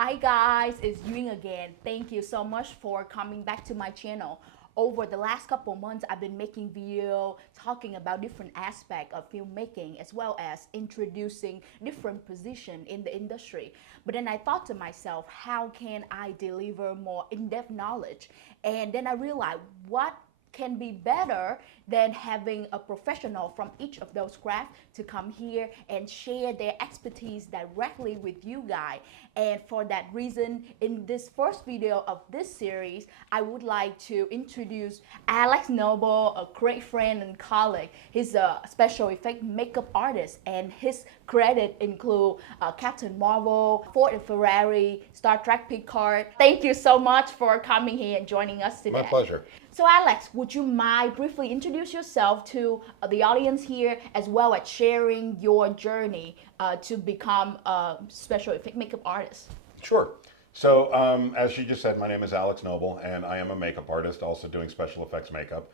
Hi guys, it's Duyen again. Thank you so much for coming back to my channel. Over the last couple months, I've been making videos talking about different aspects of filmmaking as well as introducing different positions in the industry. But then I thought to myself, how can I deliver more in-depth knowledge? And then I realized what can be better than having a professional from each of those crafts to come here and share their expertise directly with you guys. And for that reason, in this first video of this series, I would like to introduce Alex Noble, a great friend and colleague. He's a special effect makeup artist, and his credit include Captain Marvel, Ford and Ferrari, Star Trek Picard. Thank you so much for coming here and joining us today. My pleasure. So Alex, would you mind briefly introduce yourself to the audience here, as well as sharing your journey to become a special effect makeup artist? Sure. So, as she just said, my name is Alex Noble, and I am a makeup artist, also doing special effects makeup.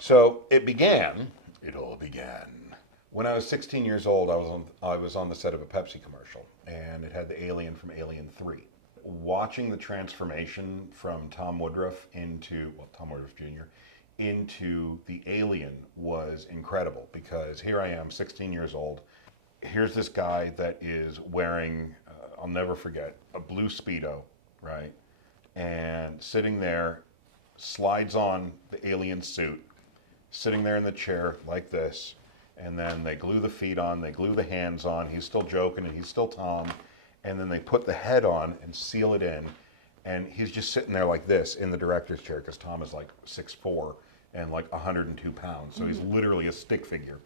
So it all began, when I was 16 years old. I was on the set of a Pepsi commercial, and it had the alien from Alien 3. Watching the transformation from Tom Woodruff Jr. into the alien was incredible, because here I am, 16 years old. Here's this guy that is wearing, I'll never forget, a blue Speedo, right? And sitting there, slides on the alien suit, sitting there in the chair like this, and then they glue the feet on, they glue the hands on, he's still joking and he's still Tom, and then they put the head on and seal it in, and he's just sitting there like this in the director's chair, because Tom is like 6'4" and like 102 pounds, so he's literally a stick figure.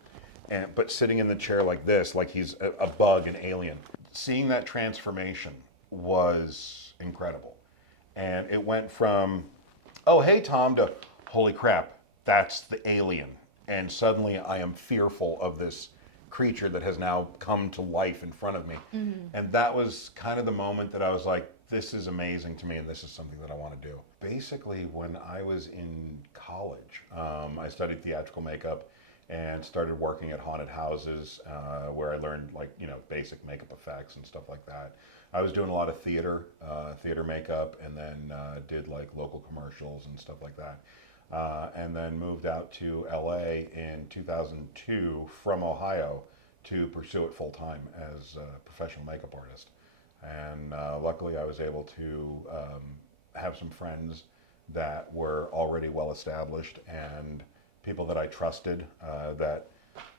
But sitting in the chair like this, like he's a bug, an alien. Seeing that transformation was incredible. And it went from, oh, hey, Tom, to, holy crap, that's the alien. And suddenly I am fearful of this creature that has now come to life in front of me. And that was kind of the moment that I was like, this is amazing to me, and this is something that I want to do. Basically, when I was in college, I studied theatrical makeup and started working at haunted houses, where I learned, like, basic makeup effects and stuff like that. I was doing a lot of theater makeup, and then did like local commercials and stuff like that. And then moved out to LA in 2002 from Ohio to pursue it full time as a professional makeup artist. And luckily I was able to have some friends that were already well established, and people that I trusted, that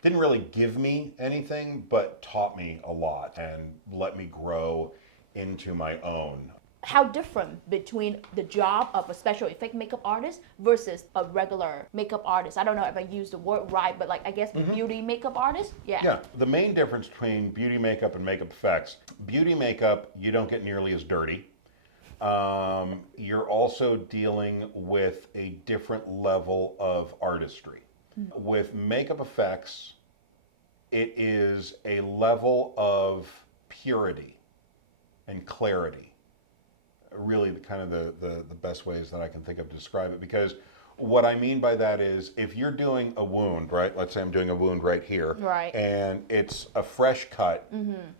didn't really give me anything, but taught me a lot and let me grow into my own. How different between the job of a special effect makeup artist versus a regular makeup artist? I don't know if I used the word right, but like, I guess beauty makeup artist? Yeah, the main difference between beauty makeup and makeup effects, beauty makeup, you don't get nearly as dirty. You're also dealing with a different level of artistry. With makeup effects, it is a level of purity and clarity. Really the best ways that I can think of to describe it, because what I mean by that is, if you're doing a wound, right? Let's say I'm doing a wound right here, right, and it's a fresh cut,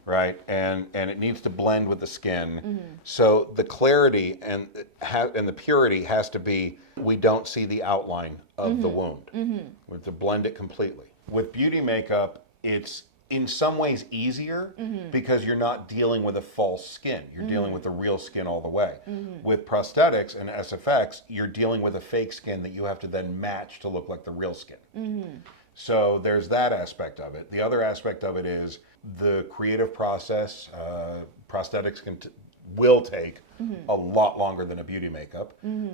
right? And it needs to blend with the skin. So the clarity and the purity has to be, we don't see the outline of the wound. We have to blend it completely. With beauty makeup, it's in some ways easier, because you're not dealing with a false skin. You're dealing with the real skin all the way. With prosthetics and SFX, you're dealing with a fake skin that you have to then match to look like the real skin. So there's that aspect of it. The other aspect of it is the creative process. Prosthetics will take a lot longer than a beauty makeup.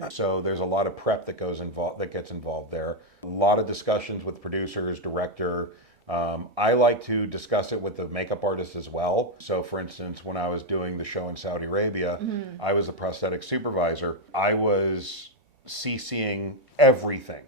So there's a lot of prep that gets involved there. A lot of discussions with producers, director. I like to discuss it with the makeup artist as well. So for instance, when I was doing the show in Saudi Arabia, I was the prosthetic supervisor. I was CCing everything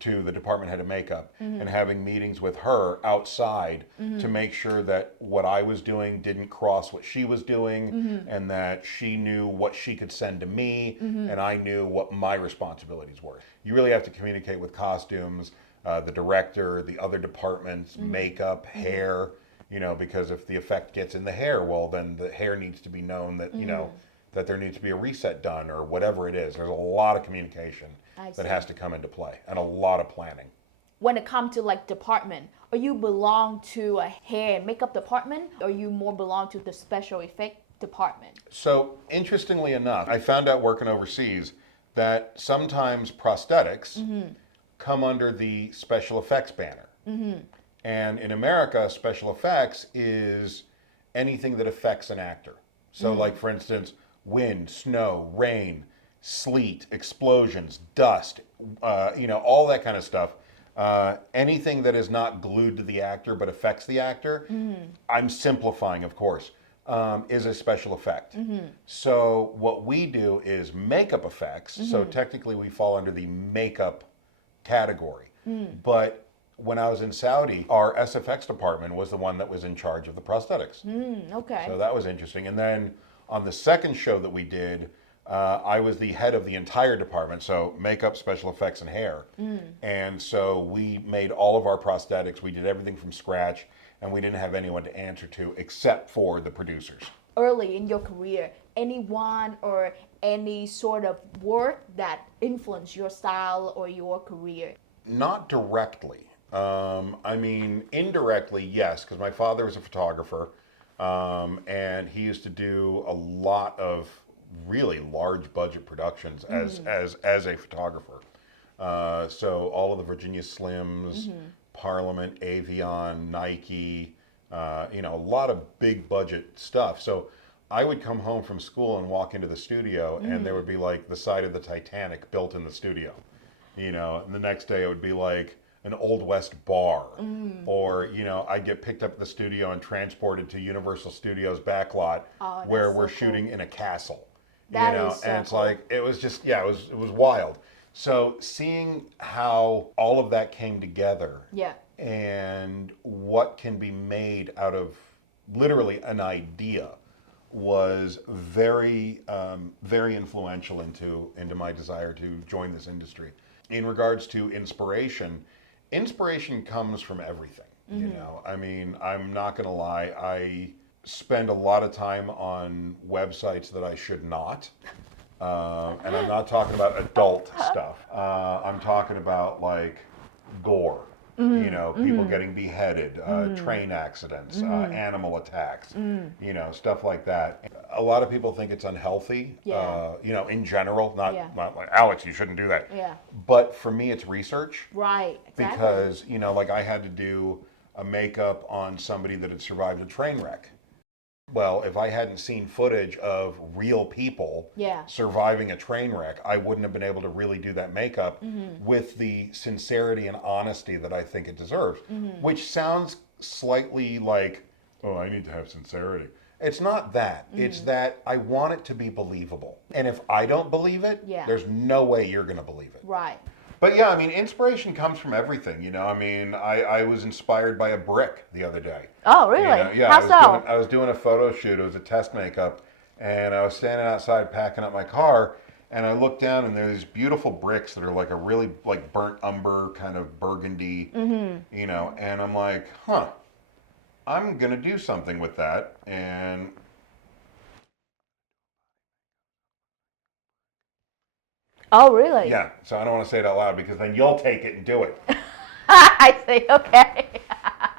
to the department head of makeup, and having meetings with her outside to make sure that what I was doing didn't cross what she was doing, and that she knew what she could send to me, and I knew what my responsibilities were. You really have to communicate with costumes, the director, the other departments, makeup, hair, because if the effect gets in the hair, well, then the hair needs to be known that, that there needs to be a reset done or whatever it is. There's a lot of communication that has to come into play and a lot of planning. When it comes to like department, or you belong to a hair and makeup department, or you more belong to the special effect department? So interestingly enough, I found out working overseas that sometimes prosthetics come under the special effects banner. And in America, special effects is anything that affects an actor. So like for instance, wind, snow, rain, sleet, explosions, dust, all that kind of stuff. Anything that is not glued to the actor but affects the actor, I'm simplifying, of course, is a special effect. So what we do is makeup effects. So technically we fall under the makeup category. But when I was in Saudi, our SFX department was the one that was in charge of the prosthetics. Okay. So that was interesting. And then on the second show that we did, I was the head of the entire department, so makeup, special effects, and hair. And so we made all of our prosthetics. We did everything from scratch, and we didn't have anyone to answer to except for the producers. Early in your career, anyone or any sort of work that influenced your style or your career? Not directly. I mean, indirectly, yes, because my father was a photographer, and he used to do a lot of really large budget productions as a photographer. So all of the Virginia Slims, Parliament, Avion, Nike, a lot of big budget stuff. So I would come home from school and walk into the studio, and there would be like the side of the Titanic built in the studio. And the next day it would be like an Old West bar, or I'd get picked up at the studio and transported to Universal Studios backlot, where we're shooting in a castle. That is so and it's cool. like it was just it was wild. So seeing how all of that came together, and what can be made out of literally an idea was very very influential into my desire to join this industry. In regards to inspiration comes from everything. I mean, I'm not gonna lie, I spend a lot of time on websites that I should not. And I'm not talking about adult stuff. I'm talking about like gore, people getting beheaded, train accidents, animal attacks, stuff like that. A lot of people think it's unhealthy, in general, not like, Alex, you shouldn't do that. But for me, it's research. Right, exactly. Because, like I had to do a makeup on somebody that had survived a train wreck. Well, if I hadn't seen footage of real people surviving a train wreck, I wouldn't have been able to really do that makeup with the sincerity and honesty that I think it deserves, which sounds slightly like, oh, I need to have sincerity. It's not that. It's that I want it to be believable. And if I don't believe it, there's no way you're going to believe it. Right. But yeah, I mean, inspiration comes from everything, I mean, I was inspired by a brick the other day. Oh, really? How so? I was doing a photo shoot. It was a test makeup, and I was standing outside packing up my car, and I looked down, and there's these beautiful bricks that are like a really like burnt umber kind of burgundy, and I'm like, I'm gonna do something with that, and Oh, really? yeah. So I don't want to say it out loud because then you'll take it and do it. I see, okay.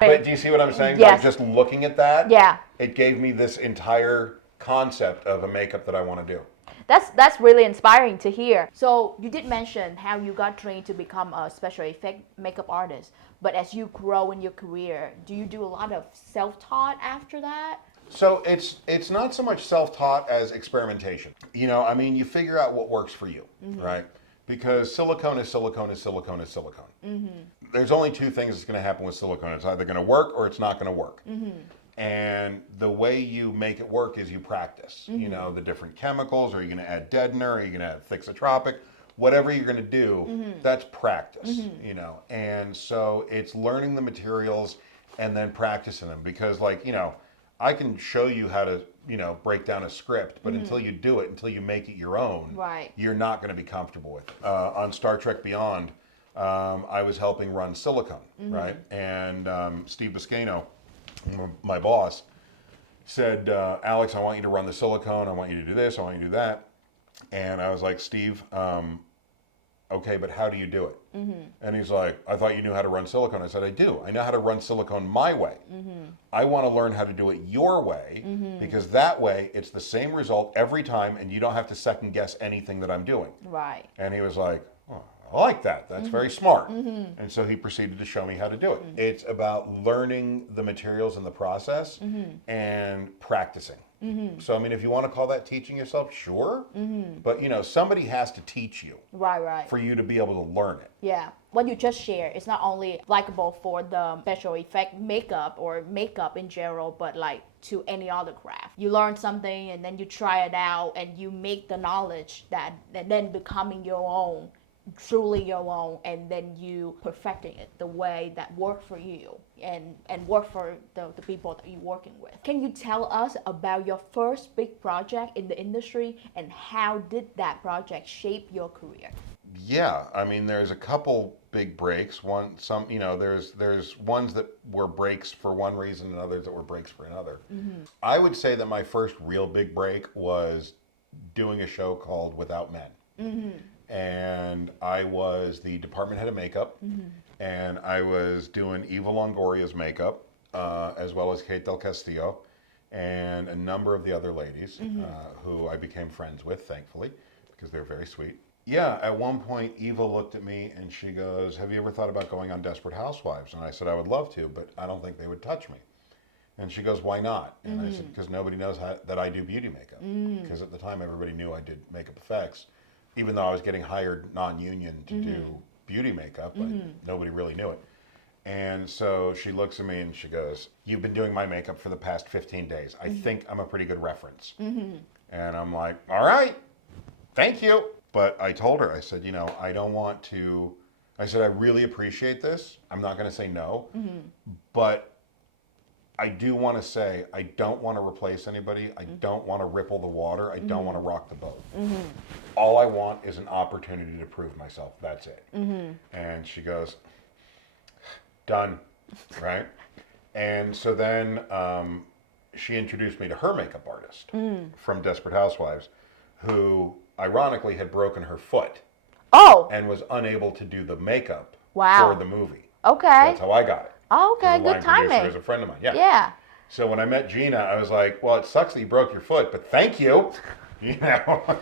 But do you see what I'm saying? Yes. Like just looking at that, Yeah. it gave me this entire concept of a makeup that I want to do. That's really inspiring to hear. So you did mention how you got trained to become a special effect makeup artist, but as you grow in your career, do you do a lot of self-taught after that? So it's not so much self-taught as experimentation. I mean, you figure out what works for you, right? Because silicone is silicone is silicone is silicone. There's only two things that's going to happen with silicone. It's either going to work or it's not going to work. And the way you make it work is you practice. The different chemicals. Are you going to add deadener? Are you going to add thixotropic? Whatever you're going to do, that's practice. And so it's learning the materials and then practicing them. Because I can show you how to, break down a script, but until you do it, until you make it your own, you're not going to be comfortable with it. On Star Trek Beyond, I was helping run silicone, right? And Steve Biscayno my boss said, Alex, I want you to run the silicone. I want you to do this. I want you to do that. And I was like, Steve, okay, but how do you do it? And he's like, I thought you knew how to run silicone. I said, I do. I know how to run silicone my way. I want to learn how to do it your way because that way it's the same result every time and you don't have to second guess anything that I'm doing. Right. And he was like, oh, I like that. That's very smart. And so he proceeded to show me how to do it. It's about learning the materials and the process and practicing. So, I mean, if you want to call that teaching yourself, sure. But, you know, somebody has to teach you. Right. For you to be able to learn it. Yeah. What you just shared is not only applicable for the special effect makeup or makeup in general, but like to any other craft. You learn something and then you try it out and you make the knowledge that then becoming your own, truly your own, and then you perfecting it the way that worked for you and work for the people that you're working with. Can you tell us about your first big project in the industry and how did that project shape your career? Yeah, I mean, there's a couple big breaks. There's ones that were breaks for one reason and others that were breaks for another. I would say that my first real big break was doing a show called Without Men. And I was the department head of makeup, and I was doing Eva Longoria's makeup, as well as Kate Del Castillo, and a number of the other ladies who I became friends with, thankfully, because they're very sweet. Yeah, at one point, Eva looked at me and she goes, have you ever thought about going on Desperate Housewives? And I said, I would love to, but I don't think they would touch me. And she goes, why not? And I said, because nobody knows that I do beauty makeup. Because at the time, everybody knew I did makeup effects. Even though I was getting hired non-union to do beauty makeup, but nobody really knew it. And so she looks at me and she goes, you've been doing my makeup for the past 15 days. I think I'm a pretty good reference. And I'm like, all right, thank you. But I told her, I said, you know, I don't want to, I said, I really appreciate this. I'm not going to say no, but I do want to say, I don't want to replace anybody. I don't want to ripple the water. I don't want to rock the boat. All I want is an opportunity to prove myself. That's it. And she goes, done, right? And so then she introduced me to her makeup artist from Desperate Housewives, who ironically had broken her foot. Oh. And was unable to do the makeup for the movie. Okay. So that's how I got it. Oh, okay, good timing. As a friend of mine, yeah. So when I met Gina, I was like, well, it sucks that you broke your foot, but thank you. You know.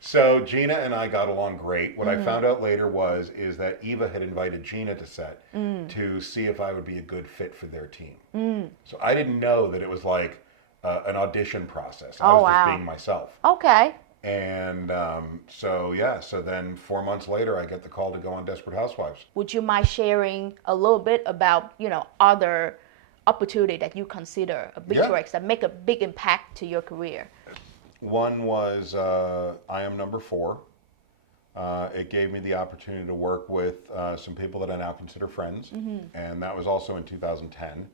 So Gina and I got along great. What I found out later is that Eva had invited Gina to set to see if I would be a good fit for their team. So I didn't know that it was like an audition process. I was just being myself. Okay. And so then 4 months later, I get the call to go on Desperate Housewives. Would you mind sharing a little bit about, you know, other opportunity that you consider a big breaks that make a big impact to your career? One was I Am Number 4. It gave me the opportunity to work with some people that I now consider friends, and that was also in 2010.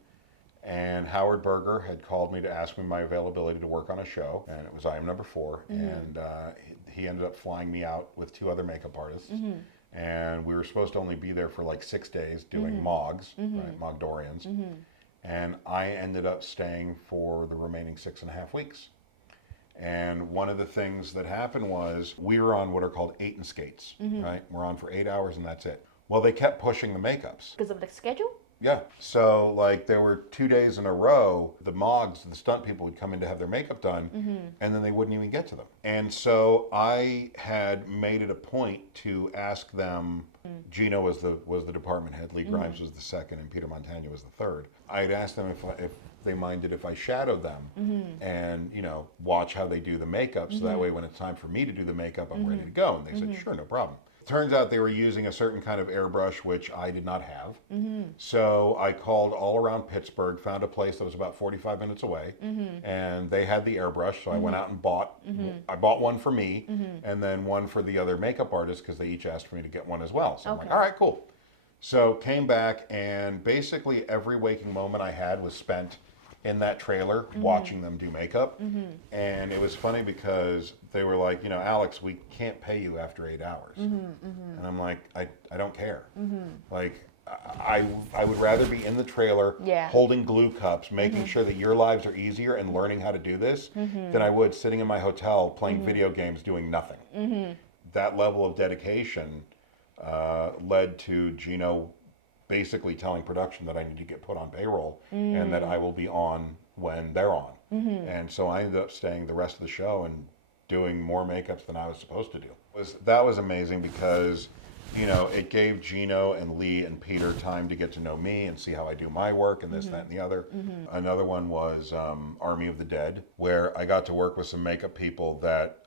And Howard Berger had called me to ask me my availability to work on a show, and it was I Am Number 4, and he ended up flying me out with 2 other makeup artists, and we were supposed to only be there for like 6 days doing MOGs, right, Mogdorians, and I ended up staying for the remaining 6.5 weeks. And one of the things that happened was we were on what are called 8 and skates, right? We're on for 8 hours and that's it. Well, they kept pushing the makeups. Because of the schedule? Yeah. So, like, there were 2 days in a row, the MOGs, the stunt people would come in to have their makeup done, and then they wouldn't even get to them. And so I had made it a point to ask them, Gina was the department head, Lee Grimes was the second, and Peter Montagna was the third. I had asked them if they minded if I shadowed them and, you know, watch how they do the makeup, so that way when it's time for me to do the makeup, I'm ready to go. And they said, sure, no problem. Turns out they were using a certain kind of airbrush, which I did not have. So I called all around Pittsburgh, found a place that was about 45 minutes away, and they had the airbrush. So I went out and bought, I bought one for me, and then one for the other makeup artists, because they each asked for me to get one as well. So I'm like, all right, cool. So came back, and basically every waking moment I had was spent in that trailer watching them do makeup. And it was funny because they were like, you know, Alex, we can't pay you after 8 hours. And I'm like, I don't care. Like, I would rather be in the trailer Yeah. holding glue cups, making sure that your lives are easier and learning how to do this than I would sitting in my hotel playing video games doing nothing. That level of dedication led to Gino basically telling production that I need to get put on payroll and that I will be on when they're on. And so I ended up staying the rest of the show and doing more makeups than I was supposed to do. That was amazing because, you know, it gave Gino and Lee and Peter time to get to know me and see how I do my work and this, that, and the other. Another one was Army of the Dead, where I got to work with some makeup people that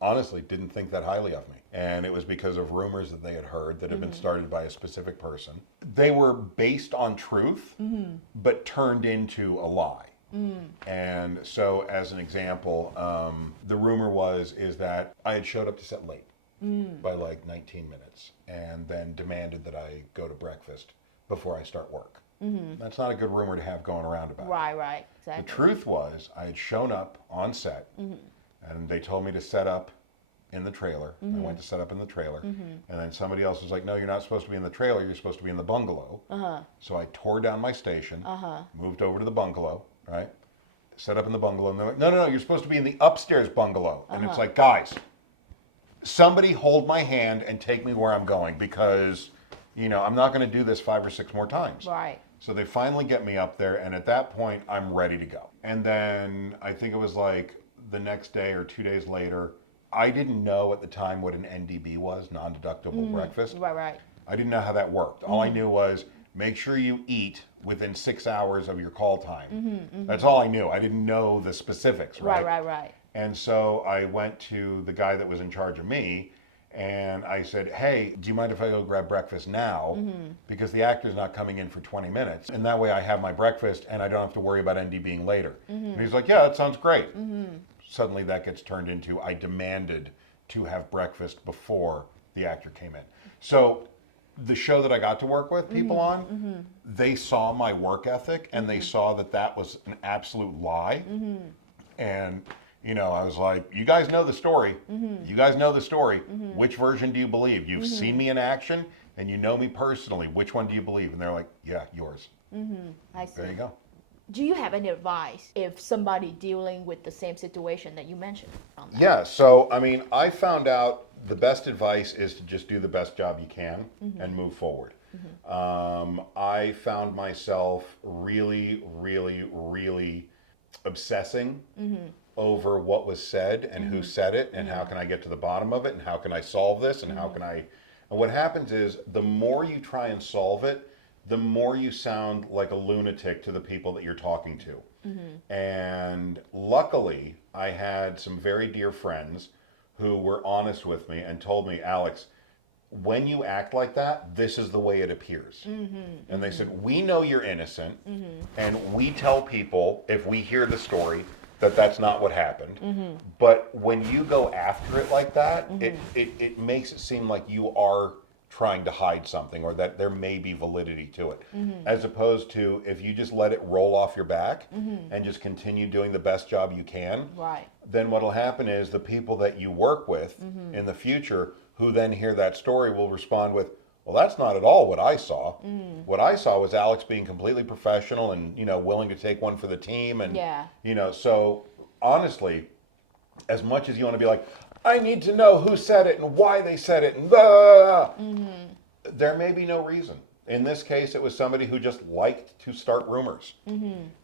honestly didn't think that highly of me. And it was because of rumors that they had heard that had been started by a specific person. They were based on truth, but turned into a lie. And so, as an example, the rumor is that I had showed up to set late by like 19 minutes and then demanded that I go to breakfast before I start work. That's not a good rumor to have going around about. Right, exactly. The truth was I had shown up on set and they told me to set up in the trailer. I went to set up in the trailer and then somebody else was like, no, you're not supposed to be in the trailer, you're supposed to be in the bungalow. So I tore down my station, moved over to the bungalow, right? Set up in the bungalow and they're like, no, you're supposed to be in the upstairs bungalow. And it's like, guys, somebody hold my hand and take me where I'm going because, you know, I'm not going to do this 5 or 6 more times. Right. So they finally get me up there and at that point I'm ready to go. And then I think it was like the next day or 2 days later, I didn't know at the time what an NDB was, non-deductible breakfast. Right. I didn't know how that worked. All I knew was make sure you eat within 6 hours of your call time. That's all I knew. I didn't know the specifics, right? Right. And so I went to the guy that was in charge of me and I said, hey, do you mind if I go grab breakfast now? Because the actor's not coming in for 20 minutes. And that way I have my breakfast and I don't have to worry about ND being later. And he's like, yeah, that sounds great. Suddenly that gets turned into I demanded to have breakfast before the actor came in. So the show that I got to work with people on, they saw my work ethic and they saw that that was an absolute lie. And, you know, I was like, you guys know the story. You guys know the story. Which version do you believe? You've seen me in action and you know me personally. Which one do you believe? And they're like, yeah, yours. I see. There you go. Do you have any advice if somebody dealing with the same situation that you mentioned? Yeah, so I mean, I found out the best advice is to just do the best job you can and move forward. I found myself really obsessing over what was said and who said it and how can I get to the bottom of it and how can I solve this and how can I... And what happens is the more you try and solve it, the more you sound like a lunatic to the people that you're talking to. And luckily, I had some very dear friends who were honest with me and told me, Alex, when you act like that, this is the way it appears. And they said, we know you're innocent, and we tell people, if we hear the story, that that's not what happened. But when you go after it like that, it makes it seem like you are trying to hide something or that there may be validity to it. As opposed to if you just let it roll off your back and just continue doing the best job you can, then what'll happen is the people that you work with in the future who then hear that story will respond with, well, that's not at all what I saw. What I saw was Alex being completely professional and, you know, willing to take one for the team. And, you know, so honestly, as much as you want to be like, I need to know who said it and why they said it and blah, there may be no reason. In this case, it was somebody who just liked to start rumors.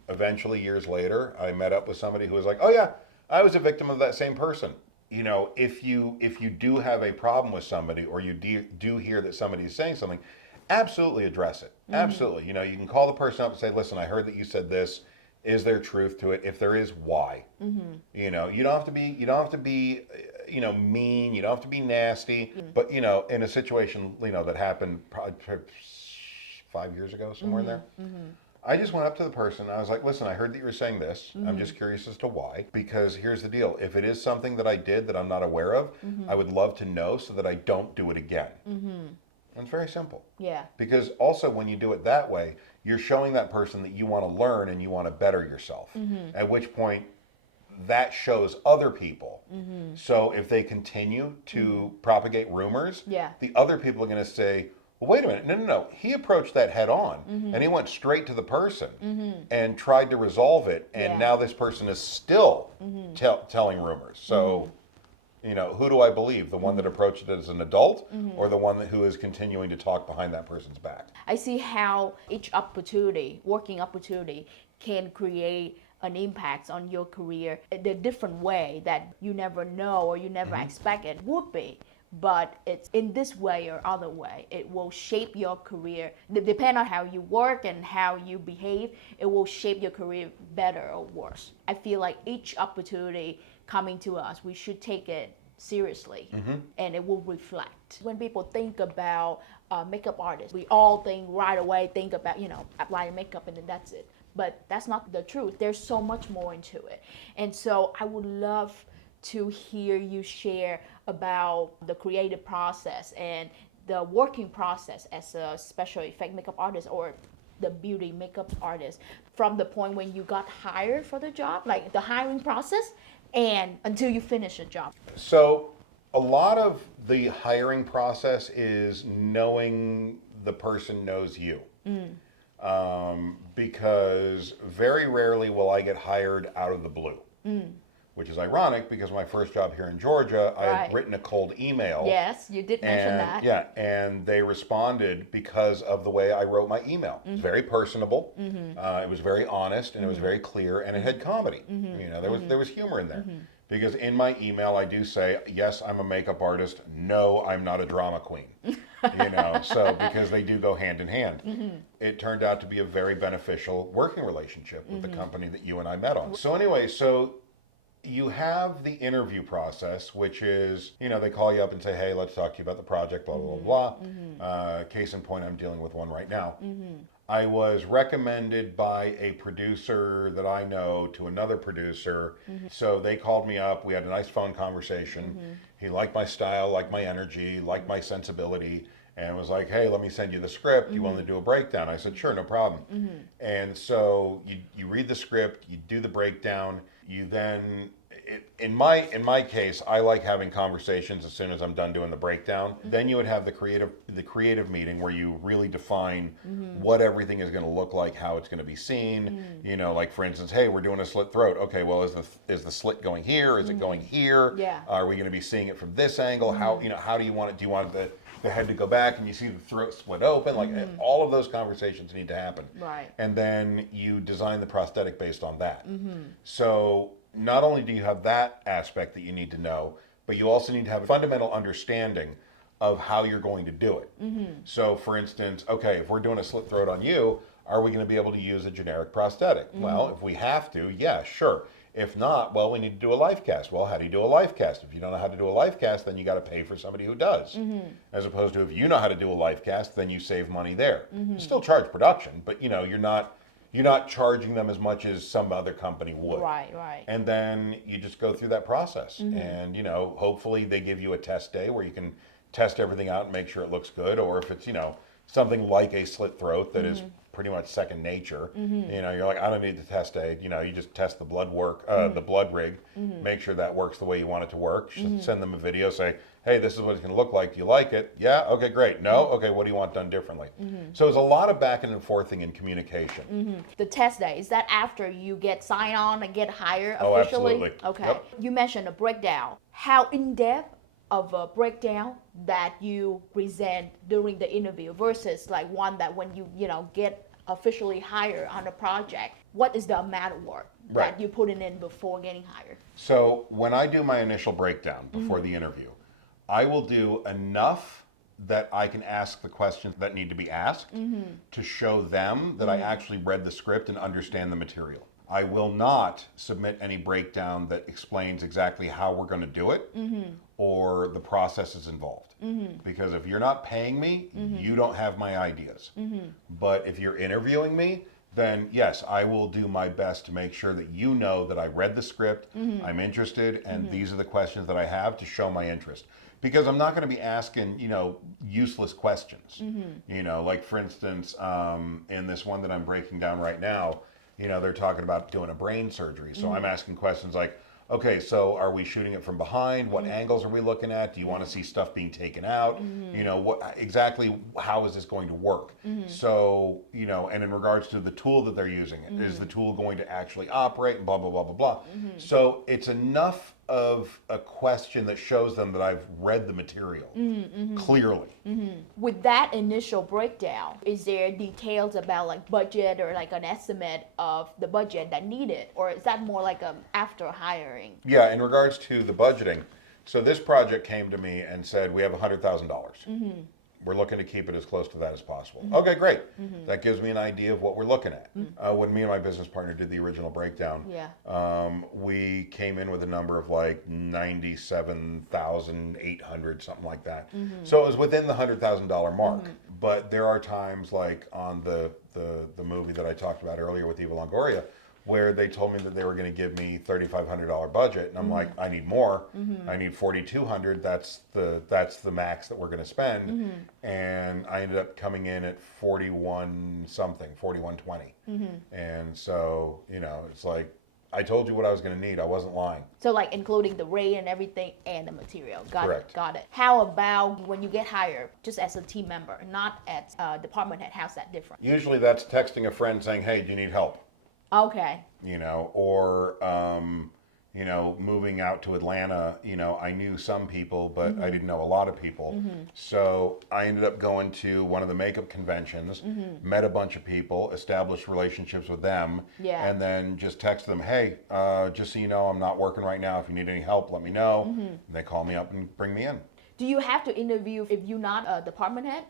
Eventually, years later, I met up with somebody who was like, oh yeah, I was a victim of that same person. You know, if you do have a problem with somebody or you do hear that somebody is saying something, absolutely address it. Absolutely. You know, you can call the person up and say, listen, I heard that you said this. Is there truth to it? If there is, why? You know, you don't have to be, you know, mean. You don't have to be nasty. But, you know, in a situation, you know, that happened probably 5 years ago, somewhere in there. I just went up to the person and I was like, listen, I heard that you were saying this. I'm just curious as to why. Because here's the deal. If it is something that I did that I'm not aware of, I would love to know so that I don't do it again. And it's very simple. Yeah. Because also when you do it that way, you're showing that person that you want to learn and you want to better yourself. At which point, that shows other people. So if they continue to propagate rumors, the other people are going to say, well, wait a minute, no. He approached that head on, and he went straight to the person and tried to resolve it, and now this person is still telling rumors. So, who do I believe? The one that approached it as an adult, or the one who is continuing to talk behind that person's back? I see how each opportunity, working opportunity, can create an impact on your career in a different way that you never know or you never expect it would be. But it's in this way or other way, it will shape your career. Depending on how you work and how you behave, it will shape your career better or worse. I feel like each opportunity coming to us, we should take it seriously, and it will reflect. When people think about makeup artists, we all think right away, think about, applying makeup and then that's it. But that's not the truth. There's so much more into it. And so I would love to hear you share about the creative process and the working process as a special effect makeup artist or the beauty makeup artist, from the point when you got hired for the job, like the hiring process, and until you finish a job. So a lot of the hiring process is knowing the person knows you. Because very rarely will I get hired out of the blue. Which is ironic because my first job here in Georgia, I had written a cold email. Yes, you did mention that. Yeah, and they responded because of the way I wrote my email. It was very personable, it was very honest, and it was very clear, and it had comedy. There was humor in there. Because in my email, I do say, yes, I'm a makeup artist. No, I'm not a drama queen. So because they do go hand in hand. It turned out to be a very beneficial working relationship with the company that you and I met on. So anyway, you have the interview process, which is, they call you up and say, hey, let's talk to you about the project, blah, blah, blah. Case in point, I'm dealing with one right now. I was recommended by a producer that I know to another producer. So they called me up. We had a nice phone conversation. He liked my style, liked my energy, liked my sensibility, and was like, hey, let me send you the script. You want to do a breakdown? I said, sure, no problem. And so you read the script, you do the breakdown, you then, in my case, I like having conversations as soon as I'm done doing the breakdown. Then you would have the creative meeting where you really define what everything is going to look like, how it's going to be seen. Like for instance, hey, we're doing a slit throat. Okay, well, is the slit going here? Is it going here? Yeah. Are we going to be seeing it from this angle? How do you want it? Do you want the head to go back and you see the throat split open? Like all of those conversations need to happen. Right. And then you design the prosthetic based on that. So not only do you have that aspect that you need to know, but you also need to have a fundamental understanding of how you're going to do it. So for instance, okay, if we're doing a slit throat on you, are we going to be able to use a generic prosthetic? Well, if we have to, yeah, sure. If not, well, we need to do a life cast. Well, how do you do a life cast? If you don't know how to do a life cast, then you got to pay for somebody who does. As opposed to if you know how to do a life cast, then you save money there. You still charge production, but you're not charging them as much as some other company would. Right. And then you just go through that process. And, hopefully they give you a test day where you can test everything out and make sure it looks good. Or if it's, something like a slit throat that is pretty much second nature, you're like, I don't need the test day. You just test the blood work, the blood rig, make sure that works the way you want it to work. Send them a video, say, hey, this is what it's going to look like. Do you like it? Yeah. Okay, great. No. Okay, what do you want done differently? So there's a lot of back and forthing in communication. The test day, is that after you get signed on and get hired Oh, officially? absolutely. Okay. Yep. You mentioned a breakdown. How in-depth of a breakdown that you present during the interview versus like one that when you get officially hired on a project, what is the amount of work that you put in before getting hired? So when I do my initial breakdown before the interview, I will do enough that I can ask the questions that need to be asked to show them that I actually read the script and understand the material. I will not submit any breakdown that explains exactly how we're going to do it or the processes involved. Because if you're not paying me, you don't have my ideas. But if you're interviewing me, then yes, I will do my best to make sure that you know that I read the script, I'm interested, and these are the questions that I have to show my interest. Because I'm not going to be asking, useless questions. Like for instance, in this one that I'm breaking down right now, they're talking about doing a brain surgery. So I'm asking questions like, okay, so are we shooting it from behind? What angles are we looking at? Do you want to see stuff being taken out? You know, what exactly, how is this going to work? So, you know, and in regards to the tool that they're using, is the tool going to actually operate and blah, blah, blah, blah, blah. So it's enough of a question that shows them that I've read the material clearly. With that initial breakdown, is there details about like budget or like an estimate of the budget that needed, or is that more like after hiring? Yeah, in regards to the budgeting, so this project came to me and said, we have $100,000. We're looking to keep it as close to that as possible. Okay, great. That gives me an idea of what we're looking at. When me and my business partner did the original breakdown, we came in with a number of like 97,800, something like that. So it was within the $100,000 mark. But there are times like on the movie that I talked about earlier with Eva Longoria, where they told me that they were going to give me $3,500 budget, and I'm like, I need more. I need $4,200. That's the max that we're going to spend, and I ended up coming in at 41 something, 4120, and so you know, it's like I told you what I was going to need. I wasn't lying. So like including the rate and everything and the material. Correct. Got it. How about when you get hired, just as a team member, not as a department head? How's that different? Usually, that's texting a friend saying, "Hey, do you need help?" Okay. You know, or you know, moving out to Atlanta, you know, I knew some people, but I didn't know a lot of people. So I ended up going to one of the makeup conventions, met a bunch of people, established relationships with them, and then just texted them, hey, just so you know, I'm not working right now. If you need any help, let me know. And they call me up and bring me in. Do you have to interview if you're not a department head?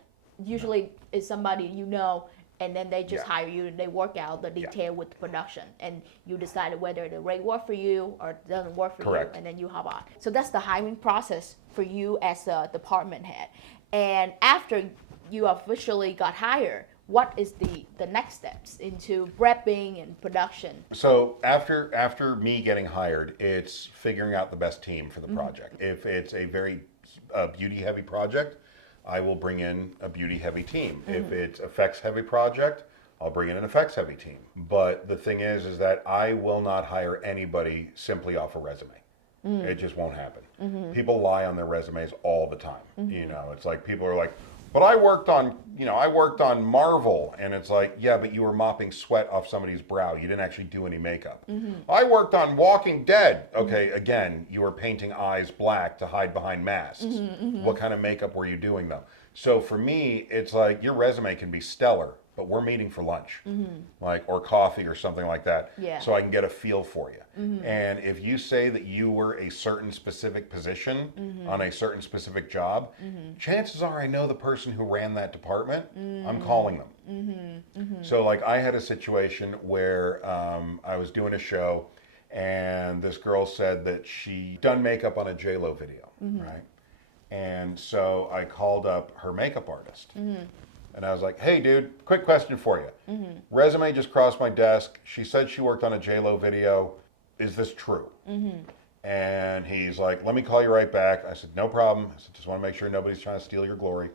Usually it's somebody you know, and then they just hire you and they work out the detail with the production, and you decide whether the rate works for you or it doesn't work for Correct. you, and then you hop on. So that's the hiring process for you as a department head. And after you officially got hired, what is the next steps into prepping and production? So after me getting hired, it's figuring out the best team for the project. If it's a very beauty heavy project, I will bring in a beauty heavy team. If it's effects heavy project, I'll bring in an effects heavy team. But the thing is that I will not hire anybody simply off a resume. It just won't happen. People lie on their resumes all the time. You know, it's like people are like, but I worked on Marvel, and it's like, yeah, but you were mopping sweat off somebody's brow. You didn't actually do any makeup. I worked on Walking Dead. Okay, again, you were painting eyes black to hide behind masks. What kind of makeup were you doing though? So for me, it's like your resume can be stellar, but we're meeting for lunch, like, or coffee or something like that, so I can get a feel for you. And if you say that you were a certain specific position on a certain specific job, chances are I know the person who ran that department. I'm calling them. So like I had a situation where I was doing a show, and this girl said that she done makeup on a J-Lo video, right? And so I called up her makeup artist. And I was like, hey, dude, quick question for you. Resume just crossed my desk. She said she worked on a J-Lo video. Is this true? And he's like, let me call you right back. I said, no problem. I said, just want to make sure nobody's trying to steal your glory.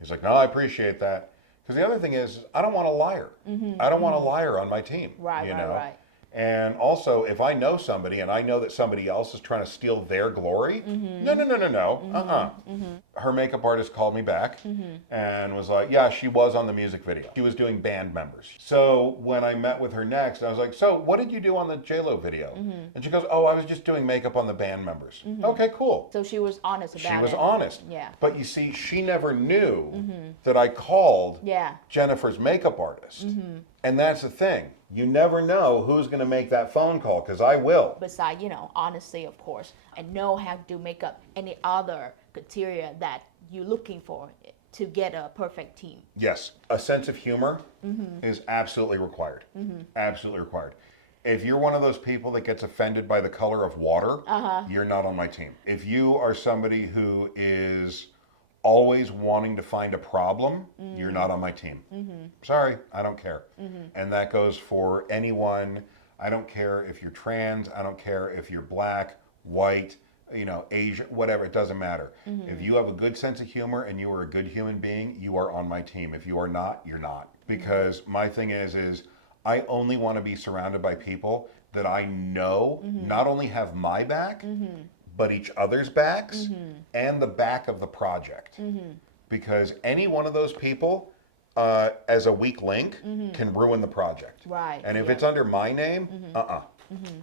He's like, no, I appreciate that. Because the other thing is, I don't want a liar. I don't want a liar on my team. Right. And also, if I know somebody and I know that somebody else is trying to steal their glory, no. Her makeup artist called me back and was like, yeah, she was on the music video. She was doing band members. So when I met with her next, I was like, so what did you do on the J-Lo video? And she goes, oh, I was just doing makeup on the band members. Okay, cool. So she was honest about it. She was honest. Yeah. But you see, she never knew that I called Jennifer's makeup artist. And that's the thing. You never know who's going to make that phone call, because I will. Besides, you know, honesty, of course, and know how to do makeup, any other criteria that you're looking for to get a perfect team. Yes. A sense of humor is absolutely required. Absolutely required. If you're one of those people that gets offended by the color of water, you're not on my team. If you are somebody who is always wanting to find a problem, you're not on my team. Sorry, I don't care. And that goes for anyone. I don't care if you're trans, I don't care if you're black, white, you know, Asian, whatever, it doesn't matter. If you have a good sense of humor and you are a good human being, you are on my team. If you are not, you're not. Because my thing is I only want to be surrounded by people that I know not only have my back, but each other's backs and the back of the project. Because any one of those people, as a weak link, can ruin the project. Right. And if yeah. it's under my name,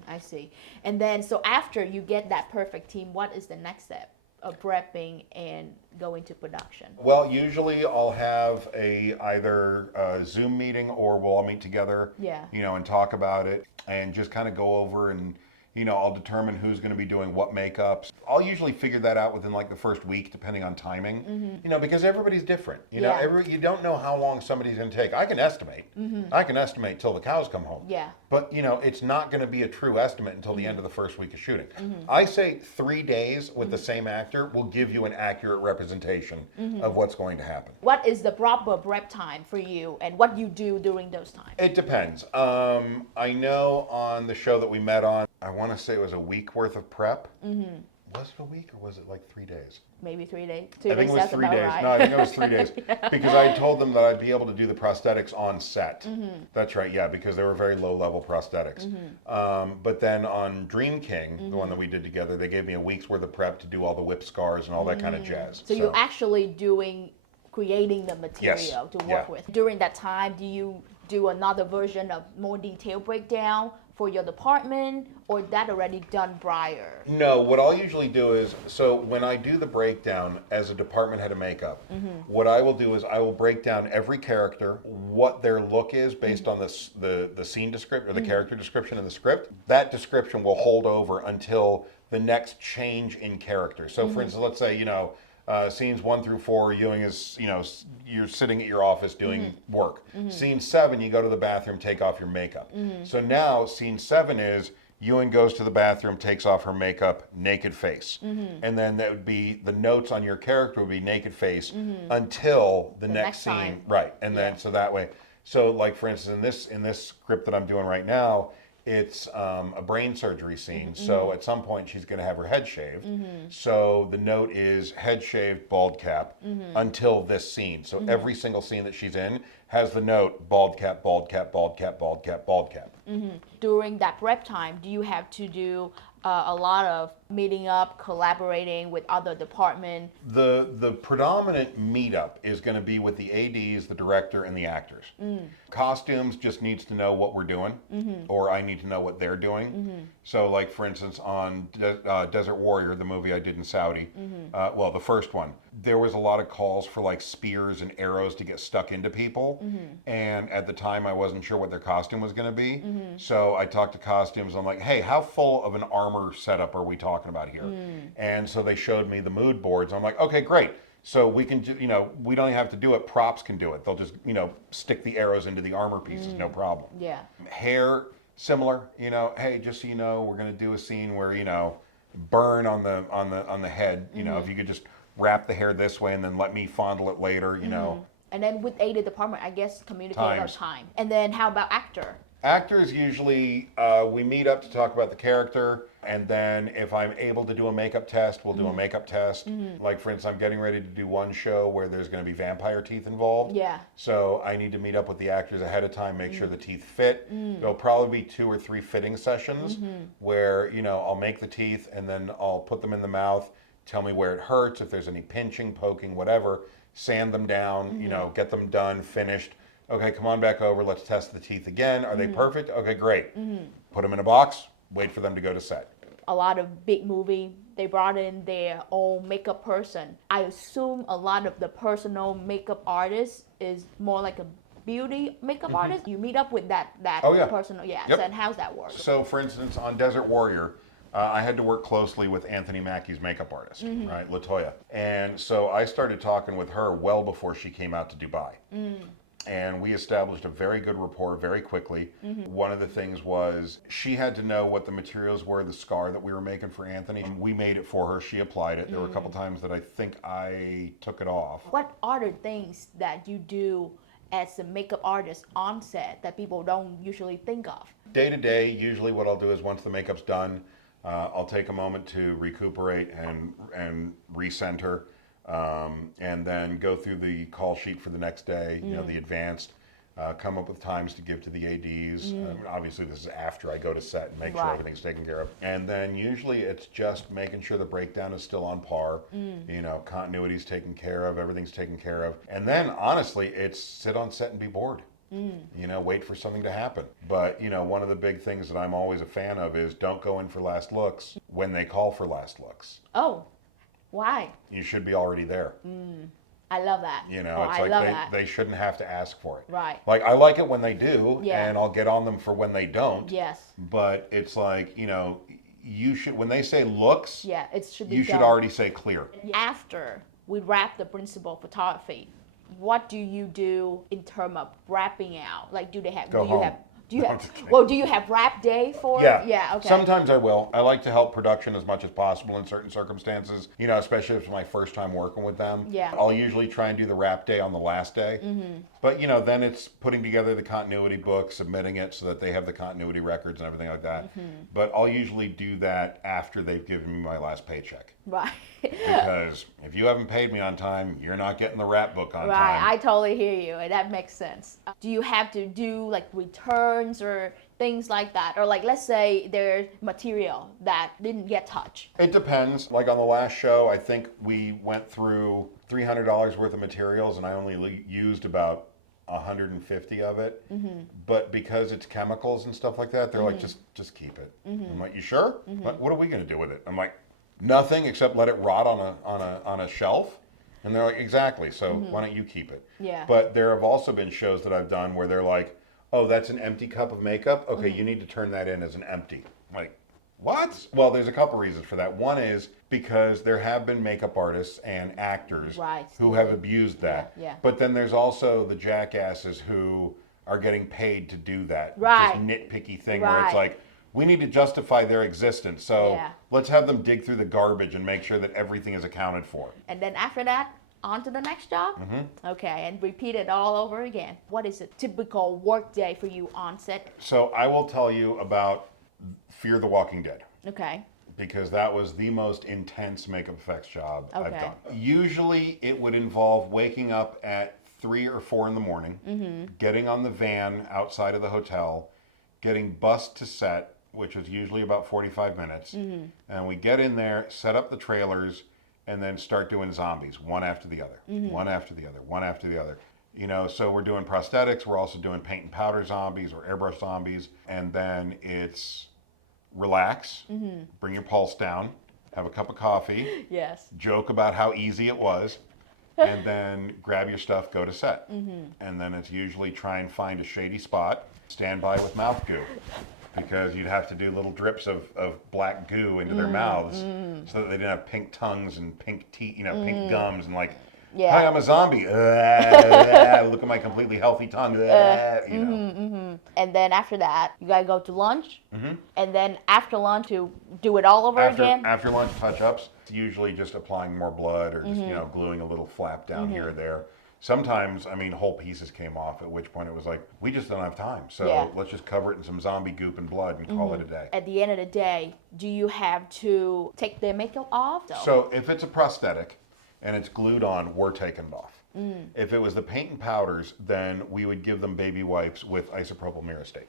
I see. And then, so after you get that perfect team, what is the next step of prepping and going to production? Well, usually I'll have either a Zoom meeting or we'll all meet together, Yeah. and talk about it and just kind of go over and, I'll determine who's going to be doing what makeups. I'll usually figure that out within like the first week, depending on timing, because everybody's different. You don't know how long somebody's going to take. I can estimate. I can estimate till the cows come home. Yeah. But, it's not going to be a true estimate until the end of the first week of shooting. I say 3 days with the same actor will give you an accurate representation of what's going to happen. What is the proper prep time for you, and what you do during those times? It depends. I know on the show that we met on, I want to say it was a week worth of prep. Was it a week or was it like 3 days? Maybe 3 days. I think it was 3 days. No, I think it was 3 days. Because I told them that I'd be able to do the prosthetics on set. That's right, yeah, because they were very low level prosthetics. But then on Dream King, the one that we did together, they gave me a week's worth of prep to do all the whip scars and all that kind of jazz. So you're actually creating the material to work with. During that time, do you do another version of more detailed breakdown for your department, or that already done prior? No, what I'll usually do is, so when I do the breakdown as a department head of makeup, what I will do is I will break down every character, what their look is based on the scene description or the character description in the script. That description will hold over until the next change in character. So for instance, let's say, scenes 1 through 4, Ewing is, you're sitting at your office doing work. Scene 7, you go to the bathroom, take off your makeup. So now scene 7 is Ewing goes to the bathroom, takes off her makeup, naked face. And then that would be, the notes on your character would be naked face until the next scene. time. Right. And then, so that way, so like for instance, in this script that I'm doing right now, it's a brain surgery scene. So at some point she's going to have her head shaved. So the note is head shaved, bald cap until this scene. So every single scene that she's in has the note bald cap, bald cap, bald cap, bald cap, bald cap. During that prep time, do you have to do a lot of meeting up, collaborating with other departments? The predominant meetup is going to be with the ADs, the director, and the actors. Costumes just needs to know what we're doing, or I need to know what they're doing. So like for instance on Desert Warrior, the movie I did in Saudi, well the first one, there was a lot of calls for like spears and arrows to get stuck into people, and at the time I wasn't sure what their costume was going to be. So I talked to costumes, I'm like, hey, how full of an armor setup are we talking about here? And so they showed me the mood boards. I'm like, okay, great. So we can, we don't have to do it. Props can do it. They'll just, stick the arrows into the armor pieces, no problem. Yeah. Hair, similar. Hey, just so you know, we're going to do a scene where, burn on the head. If you could just wrap the hair this way and then let me fondle it later. And then with aid department, I guess communicate about time. And then how about actor? Actors usually, we meet up to talk about the character, and then if I'm able to do a makeup test, we'll do a makeup test. Like for instance, I'm getting ready to do one show where there's going to be vampire teeth involved. Yeah. So I need to meet up with the actors ahead of time, make sure the teeth fit. There'll probably be 2 or 3 fitting sessions where, I'll make the teeth and then I'll put them in the mouth, tell me where it hurts, if there's any pinching, poking, whatever, sand them down, get them done, finished. Okay, come on back over. Let's test the teeth again. Are they perfect? Okay, great. Put them in a box. Wait for them to go to set. A lot of big movie, they brought in their own makeup person. I assume a lot of the personal makeup artist is more like a beauty makeup artist. You meet up with that personal, Yep. So and how's that work? So, for instance, on Desert Warrior, I had to work closely with Anthony Mackie's makeup artist, right, Latoya. And so I started talking with her well before she came out to Dubai. And we established a very good rapport very quickly. One of the things was she had to know what the materials were, the scar that we were making for Anthony. We made it for her. She applied it. There were a couple times that I think I took it off. What are the things that you do as a makeup artist on set that people don't usually think of? Day to day, usually what I'll do is once the makeup's done, I'll take a moment to recuperate and recenter. And then go through the call sheet for the next day, the advanced, come up with times to give to the ADs. Obviously, this is after I go to set and make sure Right. everything's taken care of. And then usually it's just making sure the breakdown is still on par. Continuity's taken care of, everything's taken care of. And then honestly, it's sit on set and be bored. Wait for something to happen. But, one of the big things that I'm always a fan of is don't go in for last looks when they call for last looks. Oh, why? You should be already there. I love that. It's I like love that. they shouldn't have to ask for it. Right. Like, I like it when they do, Yeah. and I'll get on them for when they don't. Yes. But it's like, you should, when they say looks, Yeah, it should be you should done. already say clear. After we wrap the principal photography, what do you do in terms of wrapping out? Like, do they have? Go do home. you have? Do you No, have? I'm just kidding. Well, do you have wrap day for? Yeah. Yeah. Okay. Sometimes I will. I like to help production as much as possible in certain circumstances, especially if it's my first time working with them. Yeah. I'll usually try and do the wrap day on the last day. But, then it's putting together the continuity book, submitting it so that they have the continuity records and everything like that. But I'll usually do that after they've given me my last paycheck. Right. Because if you haven't paid me on time, you're not getting the wrap book on Right, time. I totally hear you, and that makes sense. Do you have to do like returns or things like that? Or like, let's say there's material that didn't get touched. It depends. Like on the last show, I think we went through $300 worth of materials and I only used about 150 of it. But because it's chemicals and stuff like that, they're like, just keep it. I'm like, you sure? Like, what are we going to do with it? I'm like, nothing except let it rot on a shelf. And they're like, exactly. So why don't you keep it? Yeah. But there have also been shows that I've done where they're like, oh, that's an empty cup of makeup. Okay, you need to turn that in as an empty. I'm like, what? Well, there's a couple reasons for that. One is because there have been makeup artists and actors Right. who have abused that. Yeah. But then there's also the jackasses who are getting paid to do that. Right. Just nitpicky thing where it's Right. like, we need to justify their existence. So Yeah. let's have them dig through the garbage and make sure that everything is accounted for. And then after that, on to the next job? Okay, and repeat it all over again. What is a typical work day for you on set? So I will tell you about Fear the Walking Dead, Okay. because that was the most intense makeup effects job I've Okay. done. Usually it would involve waking up at 3 or 4 in the morning, getting on the van outside of the hotel, getting bused to set, which is usually about 45 minutes. And we get in there, set up the trailers, and then start doing zombies, one after the other, one after the other, one after the other. So we're doing prosthetics, we're also doing paint and powder zombies or airbrush zombies, and then it's relax, bring your pulse down, have a cup of coffee, Yes. joke about how easy it was, and then grab your stuff, go to set. And then it's usually try and find a shady spot, stand by with mouth goo, because you'd have to do little drips of black goo into their mouths so that they didn't have pink tongues and pink teeth, pink gums and like, Yeah. hi, I'm a zombie. Look at my completely healthy tongue. And then after that, you gotta go to lunch. And then after lunch, you do it all over again. After lunch touch-ups, it's usually just applying more blood or just, gluing a little flap down here or there. Sometimes, whole pieces came off, at which point it was like, we just don't have time. So Yeah. let's just cover it in some zombie goop and blood and call it a day. At the end of the day, do you have to take the makeup off? So if it's a prosthetic and it's glued on, we're taking it off. If it was the paint and powders, then we would give them baby wipes with isopropyl myricate.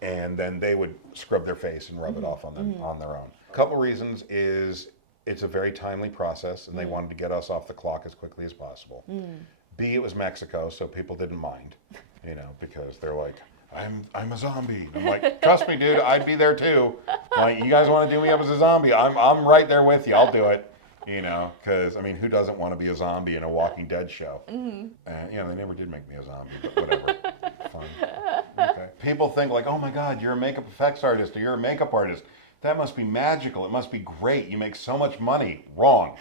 And then they would scrub their face and rub it off on them on their own. A couple reasons is it's a very timely process and they wanted to get us off the clock as quickly as possible. B, it was Mexico, so people didn't mind, because they're like, I'm a zombie. I'm like, trust me, dude, I'd be there too. Like, you guys want to do me up as a zombie? I'm right there with you. I'll do it. Because who doesn't want to be a zombie in a Walking Dead show? And they never did make me a zombie, but whatever. Fine. Okay. People think like, oh my God, you're a makeup effects artist or you're a makeup artist. That must be magical. It must be great. You make so much money. Wrong.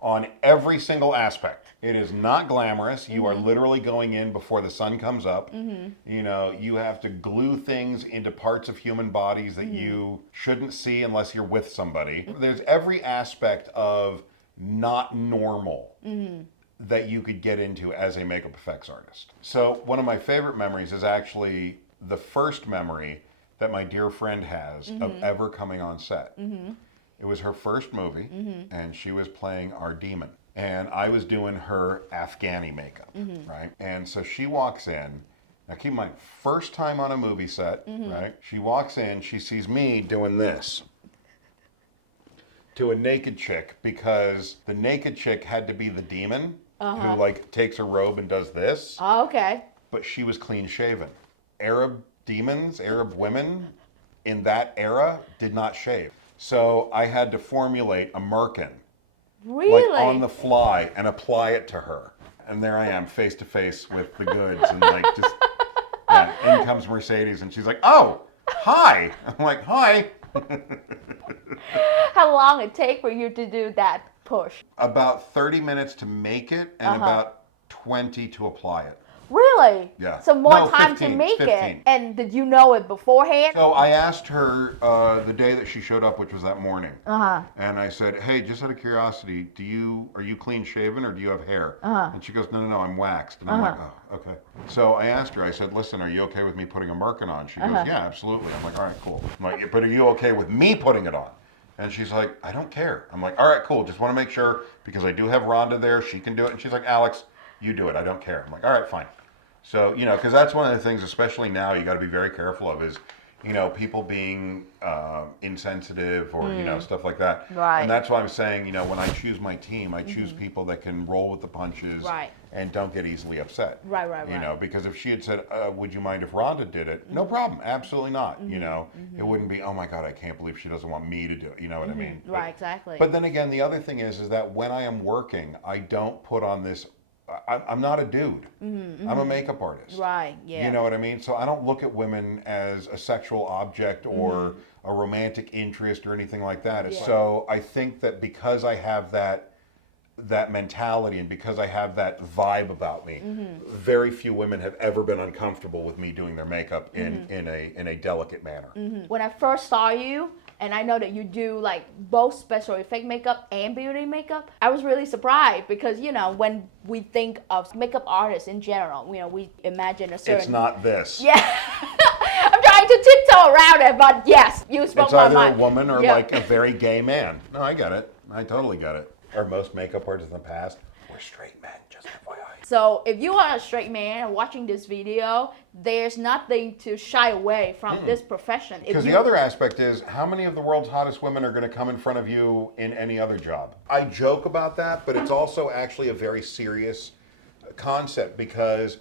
On every single aspect. It is not glamorous. You are literally going in before the sun comes up. You have to glue things into parts of human bodies that you shouldn't see unless you're with somebody. There's every aspect of not normal that you could get into as a makeup effects artist. So one of my favorite memories is actually the first memory that my dear friend has of ever coming on set. It was her first movie, and she was playing our demon. And I was doing her Afghani makeup, right? And so she walks in, Now keep in mind, first time on a movie set, right? She walks in, she sees me doing this to a naked chick because the naked chick had to be the demon who like takes a robe and does this. Oh, okay. But she was clean shaven. Arab demons, Arab women in that era did not shave. So I had to formulate a merkin Really? like on the fly and apply it to her. And there I am face to face with the goods and like just, yeah, in comes Mercedes and she's like, oh, hi. I'm like, hi. How long it take for you to do that push? About 30 minutes to make it and about 20 to apply it. Really? Yeah. So more No, time 15, to make 15. it. And did you know it beforehand? So I asked her the day that she showed up, which was that morning. And I said, hey, just out of curiosity, are you clean shaven or do you have hair? And she goes, no, I'm waxed. And I'm like, oh, okay. So I asked her, I said, listen, are you okay with me putting a merkin on? She goes, yeah, absolutely. I'm like, all right, cool. I'm like, but are you okay with me putting it on? And she's like, I don't care. I'm like, all right, cool. Just want to make sure because I do have Rhonda there. She can do it. And she's like, Alex, you do it. I don't care. I'm like, all right, fine. So, because that's one of the things, especially now, you got to be very careful of is, people being insensitive or, stuff like that. Right. And that's why I'm saying, when I choose my team, I choose people that can roll with the punches and don't get easily upset. Right. Because if she had said, would you mind if Rhonda did it? No problem. Absolutely not. It wouldn't be, oh my God, I can't believe she doesn't want me to do it. You know what I mean? Right, exactly. But then again, the other thing is that when I am working, I don't put on this. I'm not a dude. I'm a makeup artist. Right, yeah. You know what I mean? So I don't look at women as a sexual object or a romantic interest or anything like that. Yeah. So I think that because I have that mentality and because I have that vibe about me, very few women have ever been uncomfortable with me doing their makeup in a delicate manner. When I first saw you, and I know that you do like both special effect makeup and beauty makeup, I was really surprised because, when we think of makeup artists in general, we imagine a certain... It's not this. Yeah. I'm trying to tiptoe around it, but yes, you spoke It's my either mind. a woman or like a very gay man. No, I get it. I totally get it. Or most makeup artists in the past were straight men, just FYI. So if you are a straight man and watching this video, there's nothing to shy away from this profession. Because the other aspect is, how many of the world's hottest women are going to come in front of you in any other job? I joke about that, but it's also actually a very serious concept because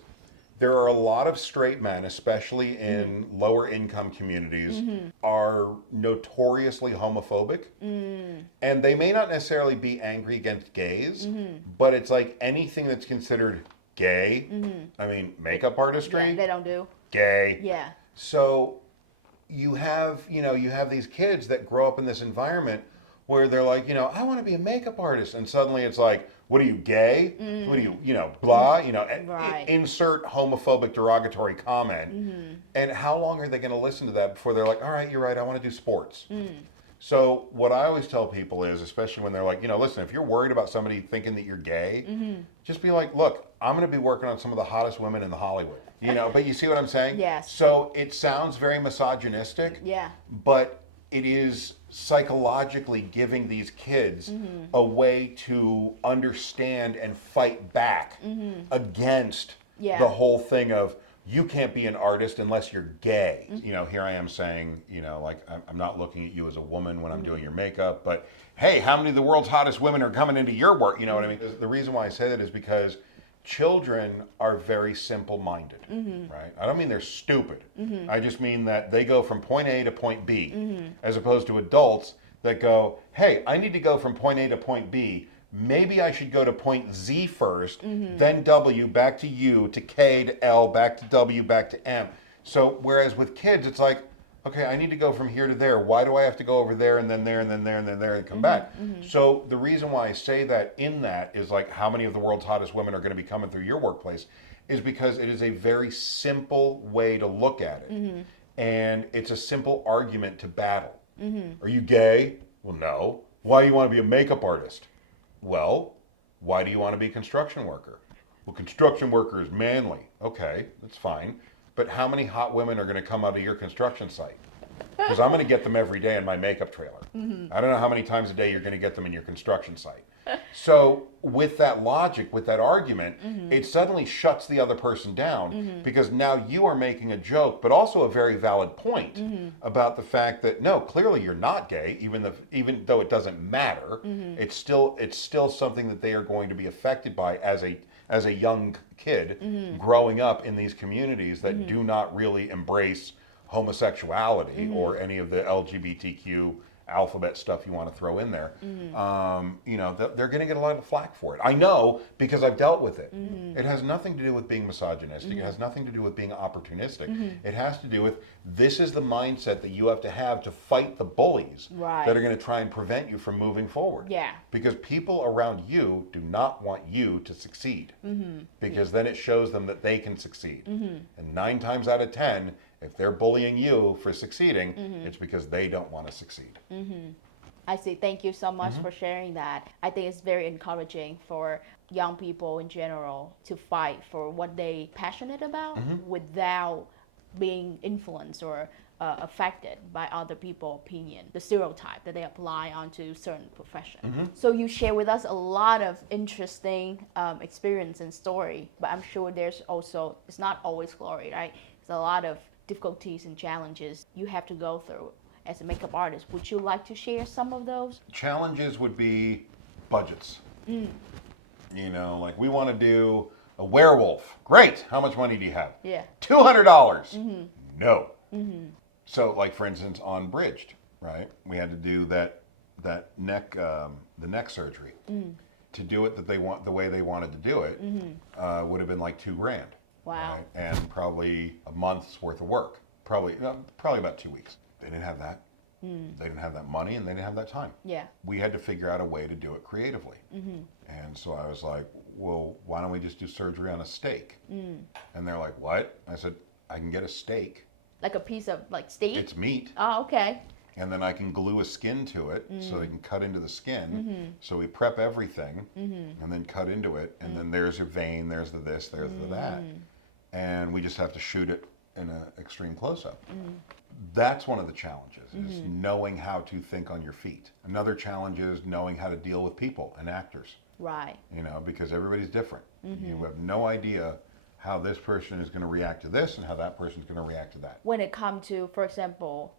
there are a lot of straight men, especially in lower income communities, are notoriously homophobic. And they may not necessarily be angry against gays, but it's like anything that's considered gay. I mean, makeup artistry. Yeah, they don't do. Gay. Yeah. So you have these kids that grow up in this environment where they're like, I want to be a makeup artist. And suddenly it's like, what are you, gay? What are you, blah, insert homophobic derogatory comment. And how long are they going to listen to that before they're like, all right, you're right, I want to do sports. So what I always tell people is, especially when they're like, listen, if you're worried about somebody thinking that you're gay, just be like, look, I'm going to be working on some of the hottest women in the Hollywood. But you see what I'm saying? Yes. So it sounds very misogynistic. Yeah. But it is psychologically giving these kids a way to understand and fight back against the whole thing of you can't be an artist unless you're gay. Here I am saying, like I'm not looking at you as a woman when I'm doing your makeup, but hey, how many of the world's hottest women are coming into your work? You know what I mean? The reason why I say that is because children are very simple-minded, right? I don't mean they're stupid. I just mean that they go from point A to point B, as opposed to adults that go, hey, I need to go from point A to point B. Maybe I should go to point Z first, then W, back to U, to K, to L, back to W, back to M. So whereas with kids, it's like, okay, I need to go from here to there. Why do I have to go over there and then there and then there and then there and come back? So the reason why I say that is like how many of the world's hottest women are going to be coming through your workplace is because it is a very simple way to look at it. And it's a simple argument to battle. Are you gay? Well, no. Why do you want to be a makeup artist? Well, why do you want to be a construction worker? Well, construction worker is manly. Okay, that's fine. But how many hot women are going to come out of your construction site? because I'm going to get them every day in my makeup trailer. I don't know how many times a day you're going to get them in your construction site. So with that logic, with that argument, it suddenly shuts the other person down because now you are making a joke, but also a very valid point about the fact that no, clearly you're not gay, even though it doesn't matter. It's still something that they are going to be affected by as a young kid growing up in these communities that do not really embrace homosexuality or any of the LGBTQ alphabet stuff you want to throw in there. They're going to get a lot of flack for it. I know because I've dealt with it. It has nothing to do with being misogynistic. It has nothing to do with being opportunistic. It has to do with this is the mindset that you have to fight the bullies that are going to try and prevent you from moving forward. Yeah. Because people around you do not want you to succeed. Because then it shows them that they can succeed. And 9 times out of 10, if they're bullying you for succeeding, it's because they don't want to succeed. I see. Thank you so much for sharing that. I think it's very encouraging for young people in general to fight for what they passionate about without being influenced or affected by other people's opinion, the stereotype that they apply onto certain profession. So you share with us a lot of interesting experience and story, but I'm sure there's also, it's not always glory, right? There's a lot of difficulties and challenges you have to go through as a makeup artist. Would you like to share some of those? Challenges would be budgets. Like we want to do a werewolf. Great. How much money do you have? Yeah. $200. No. So, like for instance, on Bridged, right? We had to do that neck, the neck surgery. To do it the way they wanted to do it, would have been like $2,000. Wow. Right? And probably a month's worth of work. Probably about 2 weeks. They didn't have that. They didn't have that money and they didn't have that time. Yeah. We had to figure out a way to do it creatively. And so I was like, well, why don't we just do surgery on a steak? And they're like, what? I said, I can get a steak. Like a piece of steak? It's meat. Oh, okay. And then I can glue a skin to it so they can cut into the skin. So we prep everything and then cut into it. And then there's your vein, there's the this, there's the that. And we just have to shoot it in an extreme close-up. That's one of the challenges, is knowing how to think on your feet. Another challenge is knowing how to deal with people and actors. Right. Because everybody's different. You have no idea how this person is going to react to this and how that person's going to react to that. When it comes to, for example,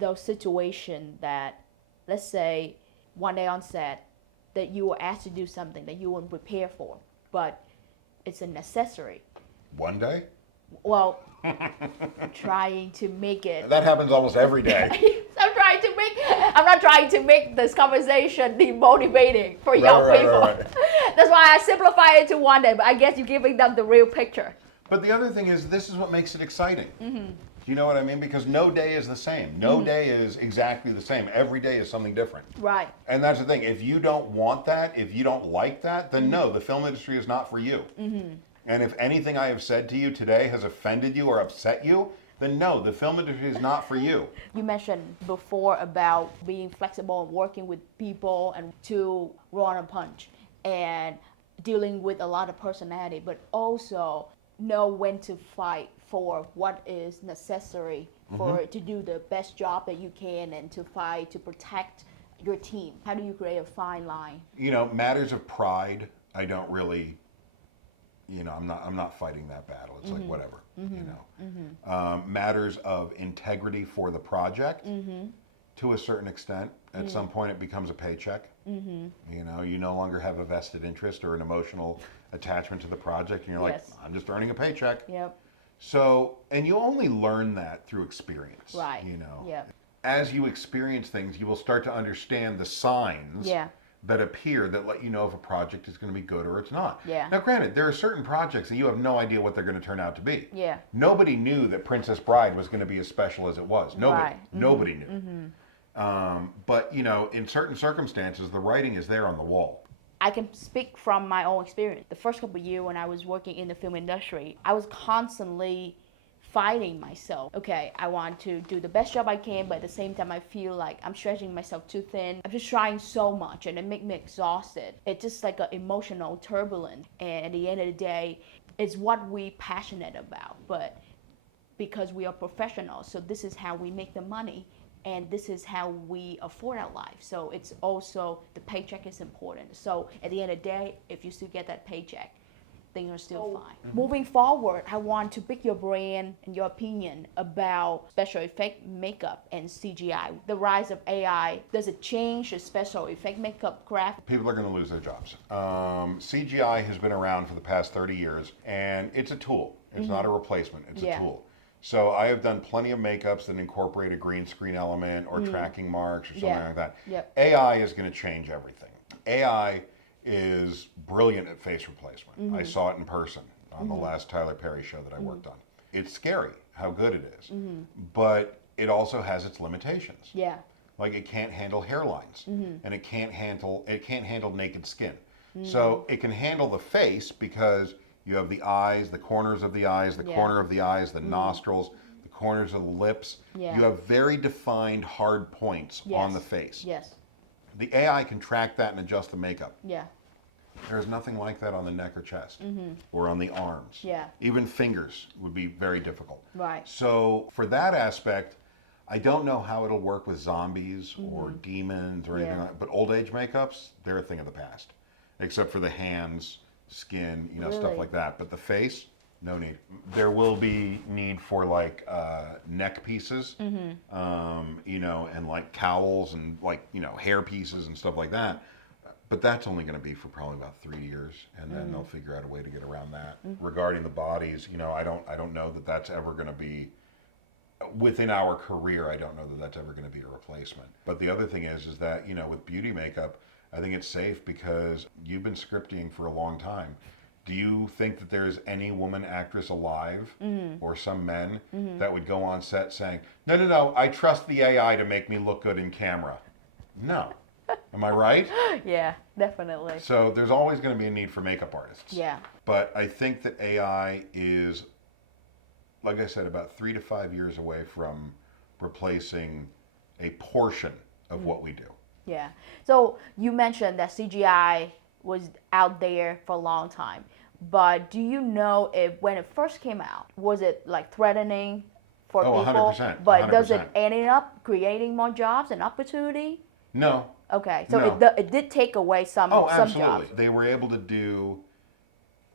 those situations that, let's say, one day on set, that you were asked to do something that you weren't prepared for, but it's a necessary. One day? Well, trying to make it. That happens almost every day. I'm not trying to make this conversation demotivating for young people. Right. That's why I simplify it to one day, but I guess you're giving them the real picture. But the other thing is, this is what makes it exciting. You know what I mean? Because no day is the same. No day is exactly the same. Every day is something different. Right. And that's the thing. If you don't want that, if you don't like that, then no, the film industry is not for you. And if anything I have said to you today has offended you or upset you, then no, the film industry is not for you. You mentioned before about being flexible and working with people and to roll on a punch and dealing with a lot of personality, but also know when to fight for what is necessary for to do the best job that you can and to fight to protect your team. How do you create a fine line? Matters of pride, I don't really, I'm not fighting that battle. It's like whatever, Matters of integrity for the project, to a certain extent. At some point, it becomes a paycheck. You no longer have a vested interest or an emotional attachment to the project, and you're like, I'm just earning a paycheck. Yep. So, and you only learn that through experience. Right. Yep. As you experience things, you will start to understand the signs that appear that let you know if a project is going to be good or it's not. Yeah. Now, granted, there are certain projects that you have no idea what they're going to turn out to be. Yeah. Nobody knew that Princess Bride was going to be as special as it was. Nobody. Right. Nobody knew. But, in certain circumstances, the writing is there on the wall. I can speak from my own experience. The first couple of years when I was working in the film industry, I was constantly fighting myself. Okay, I want to do the best job I can, but at the same time I feel like I'm stretching myself too thin. I'm just trying so much and it makes me exhausted. It's just like an emotional turbulence. And at the end of the day, it's what we passionate about. But because we are professionals. So this is how we make the money, and this is how we afford our life. So it's also, the paycheck is important. So at the end of the day, if you still get that paycheck, things are still fine. Moving forward, I want to pick your brain and your opinion about special effect makeup and CGI. The rise of AI, does it change the special effect makeup craft? People are going to lose their jobs. CGI has been around for the past 30 years, and it's a tool. It's not a replacement, it's a tool. So I have done plenty of makeups that incorporate a green screen element or tracking marks or something like that. Yep. AI is going to change everything. AI is brilliant at face replacement. I saw it in person on the last Tyler Perry show that I worked on. It's scary how good it is, but it also has its limitations. Yeah. Like it can't handle hairlines, and it can't handle naked skin. So it can handle the face because you have the eyes, the corners of the eyes, the corner of the eyes, the nostrils, the corners of the lips. Yeah. You have very defined hard points on the face. Yes. The AI can track that and adjust the makeup. Yeah. There's nothing like that on the neck or chest or on the arms. Yeah. Even fingers would be very difficult. Right. So for that aspect, I don't know how it'll work with zombies or demons or anything like that. But old age makeups, they're a thing of the past. Except for the hands, skin, stuff Really? like that. But the face, no need. There will be need for like neck pieces, and like cowls and like, hair pieces and stuff like that. But that's only going to be for probably about 3 years, and then they'll figure out a way to get around that. Regarding the bodies, I don't know that that's ever going to be within our career. I don't know that that's ever going to be a replacement. But the other thing is that with beauty makeup, I think it's safe because you've been scripting for a long time. Do you think that there's any woman actress alive or some men that would go on set saying, no, I trust the AI to make me look good in camera? No. Am I right? Yeah, definitely. So there's always going to be a need for makeup artists. Yeah. But I think that AI is, like I said, about 3 to 5 years away from replacing a portion of what we do. Yeah. So you mentioned that CGI was out there for a long time. But do you know if when it first came out, was it like threatening for people? 100%. But does it 100%. end up creating more jobs and opportunity? No. Okay. So No. it did take away some Absolutely. jobs. They were able to do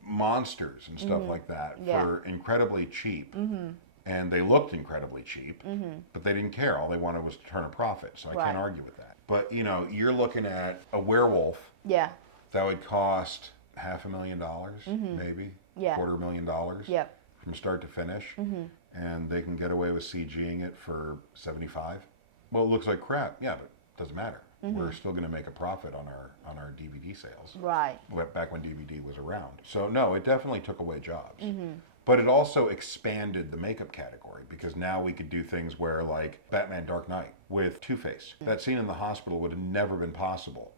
monsters and stuff like that for incredibly cheap. And they looked incredibly cheap, but they didn't care. All they wanted was to turn a profit. So I can't argue with that. But, you're looking at a werewolf Yeah. that would cost $500,000, maybe, Yeah. $250,000 Yep. from start to finish. And they can get away with CGing it for 75. Well, it looks like crap. Yeah, but it doesn't matter. We're still going to make a profit on our DVD sales. Right. Back when DVD was around. So no, it definitely took away jobs. But it also expanded the makeup category because now we could do things where like Batman Dark Knight with Two-Face. That scene in the hospital would have never been possible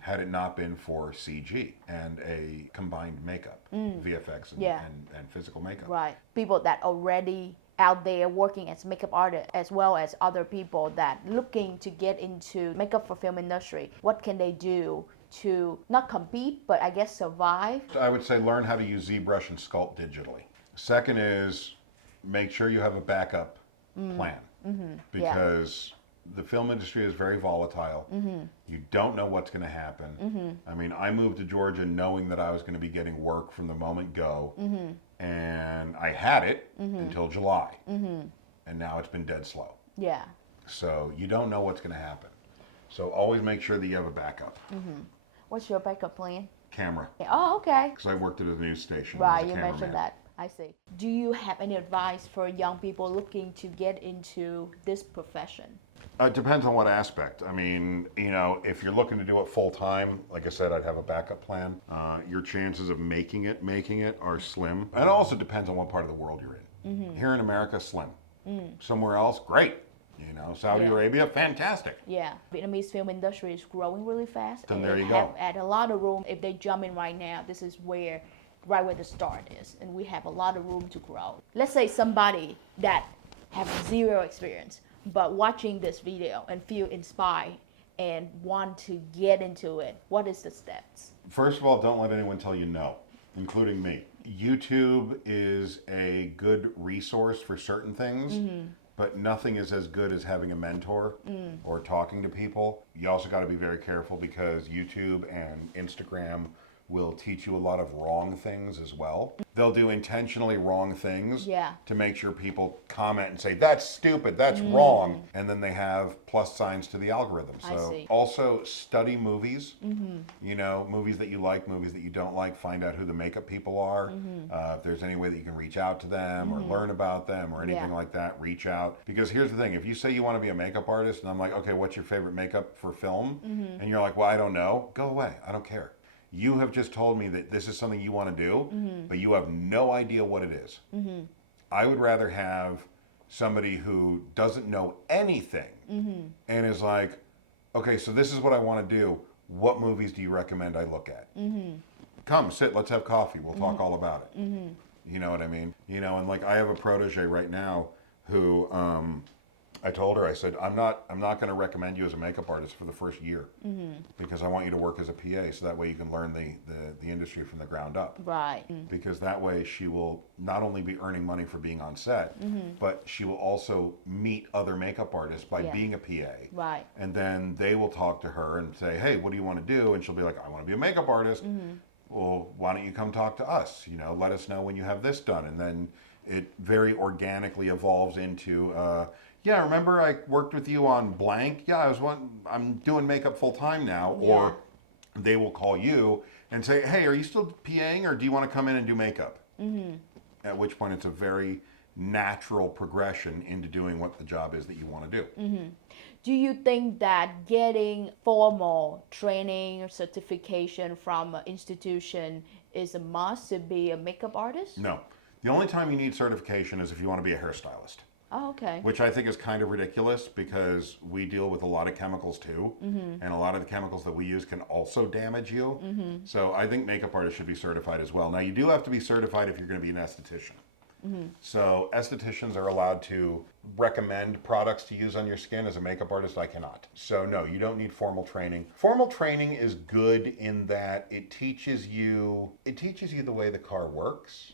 had it not been for CG and a combined makeup, VFX and physical makeup. Right. People that already out there working as makeup artists as well as other people that looking to get into makeup for film industry, what can they do to not compete but I guess survive? I would say learn how to use ZBrush and sculpt digitally. Second is make sure you have a backup plan because the film industry is very volatile. You don't know what's going to happen. I mean, I moved to Georgia knowing that I was going to be getting work from the moment go, and I had it until July, and now it's been dead slow. Yeah. So you don't know what's going to happen. So always make sure that you have a backup. What's your backup plan? Camera. Yeah. Oh, okay. Because I worked at a news station. Right, as a you cameraman. mentioned that. I see. Do you have any advice for young people looking to get into this profession? It depends on what aspect. I mean, if you're looking to do it full time, like I said, I'd have a backup plan. Your chances of making it are slim. And it also depends on what part of the world you're in. Here in America, slim. Somewhere else, great. Saudi Arabia, fantastic. Yeah, Vietnamese film industry is growing really fast. And there they you have go. at a lot of room. If they jump in right now, this is right where the start is, and we have a lot of room to grow. Let's say somebody that have zero experience, but watching this video and feel inspired and want to get into it. What is the steps? First of all, don't let anyone tell you no. including me. YouTube is a good resource for certain things, but nothing is as good as having a mentor or talking to people. You also got to be very careful because YouTube and Instagram will teach you a lot of wrong things as well. They'll do intentionally wrong things to make sure people comment and say, that's stupid, that's wrong. And then they have plus signs to the algorithm. So also study movies, you know, movies that you like, movies that you don't like, find out who the makeup people are. If there's any way that you can reach out to them or learn about them or anything like that, reach out. Because here's the thing, if you say you want to be a makeup artist and I'm like, okay, what's your favorite makeup for film? And you're like, well, I don't know, go away, I don't care. You have just told me that this is something you want to do, but you have no idea what it is. I would rather have somebody who doesn't know anything and is like, okay, so this is what I want to do. What movies do you recommend I look at? Come, sit, let's have coffee. We'll talk all about it. You know what I mean? You know, and like I have a protege right now who I told her, I said, I'm not going to recommend you as a makeup artist for the first year because I want you to work as a PA so that way you can learn the industry from the ground up. Right. Because that way she will not only be earning money for being on set, but she will also meet other makeup artists by being a PA. Right. And then they will talk to her and say, hey, what do you want to do? And she'll be like, I want to be a makeup artist. Well, why don't you come talk to us? You know, let us know when you have this done. And then it very organically evolves into, yeah, remember I worked with you on blank? Yeah, I'm doing makeup full time now. Yeah. Or they will call you and say, hey, are you still PAing or do you want to come in and do makeup? At which point it's a very natural progression into doing what the job is that you want to do. Do you think that getting formal training or certification from an institution is a must to be a makeup artist? No. The only time you need certification is if you want to be a hairstylist. Oh, okay. Which I think is kind of ridiculous because we deal with a lot of chemicals too. And a lot of the chemicals that we use can also damage you. So I think makeup artists should be certified as well. Now you do have to be certified if you're going to be an esthetician. So estheticians are allowed to recommend products to use on your skin. As a makeup artist, I cannot. So no, you don't need formal training. Formal training is good in that it teaches you the way the car works,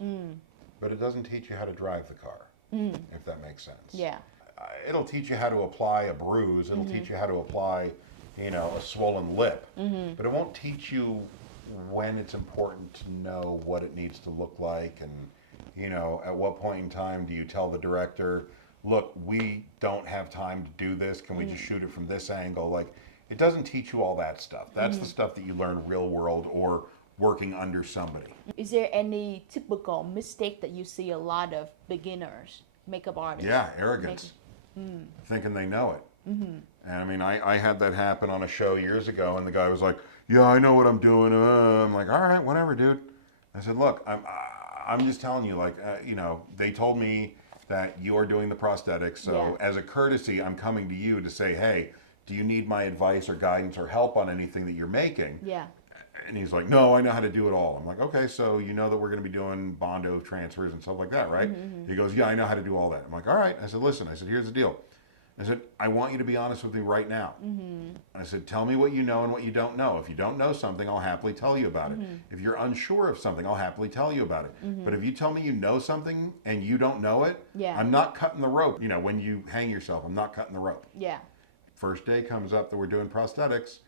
but it doesn't teach you how to drive the car, if that makes sense. Yeah. It'll teach you how to apply a bruise. It'll teach you how to apply, you know, a swollen lip, but it won't teach you when it's important to know what it needs to look like and, you know, at what point in time do you tell the director, look, we don't have time to do this. Can we just shoot it from this angle? Like, it doesn't teach you all that stuff. That's the stuff that you learn real world or working under somebody. Is there any typical mistake that you see a lot of beginners, makeup artists? Yeah, arrogance. Thinking they know it. And I mean, I had that happen on a show years ago, and the guy was like, yeah, I know what I'm doing. I'm like, all right, whatever, dude. I said, look, I'm just telling you, like, you know, they told me that you're doing the prosthetics, so as a courtesy, I'm coming to you to say, hey, do you need my advice or guidance or help on anything that you're making? Yeah. And he's like, no, I know how to do it all. I'm like, okay, so you know that we're going to be doing Bondo transfers and stuff like that, right? He goes, yeah, I know how to do all that. I'm like, all right. I said, listen, here's the deal. I said, I want you to be honest with me right now. I said, tell me what you know and what you don't know. If you don't know something, I'll happily tell you about it. If you're unsure of something, I'll happily tell you about it. But if you tell me you know something and you don't know it, I'm not cutting the rope. You know, when you hang yourself, I'm not cutting the rope. Yeah. First day comes up that we're doing prosthetics,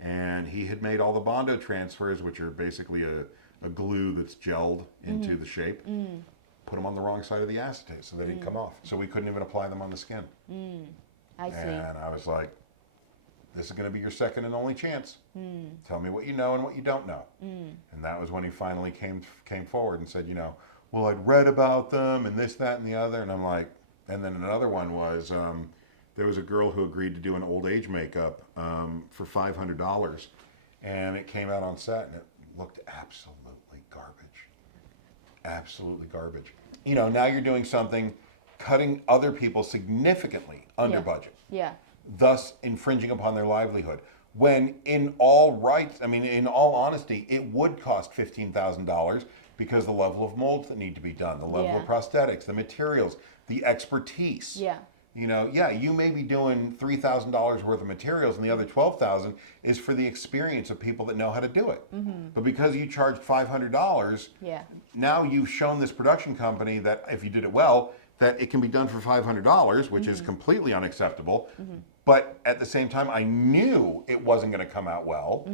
and he had made all the Bondo transfers, which are basically a glue that's gelled into the shape. Put them on the wrong side of the acetate so they didn't come off. So we couldn't even apply them on the skin. I see. And I was like, this is going to be your second and only chance. Tell me what you know and what you don't know. And that was when he finally came forward and said, you know, well, I'd read about them and this, that, and the other. And I'm like, and then another one was, there was a girl who agreed to do an old age makeup for $500. And it came out on set and it looked absolutely garbage. Absolutely garbage. You know, now you're doing something, cutting other people significantly under budget. Yeah. Thus infringing upon their livelihood. When in all honesty, it would cost $15,000 because the level of molds that need to be done, the level of prosthetics, the materials, the expertise. Yeah. You know, yeah, you may be doing $3,000 worth of materials, and the other 12,000 is for the experience of people that know how to do it. But because you charged $500, Yeah. now you've shown this production company that if you did it well, that it can be done for $500, which is completely unacceptable. But at the same time, I knew it wasn't going to come out well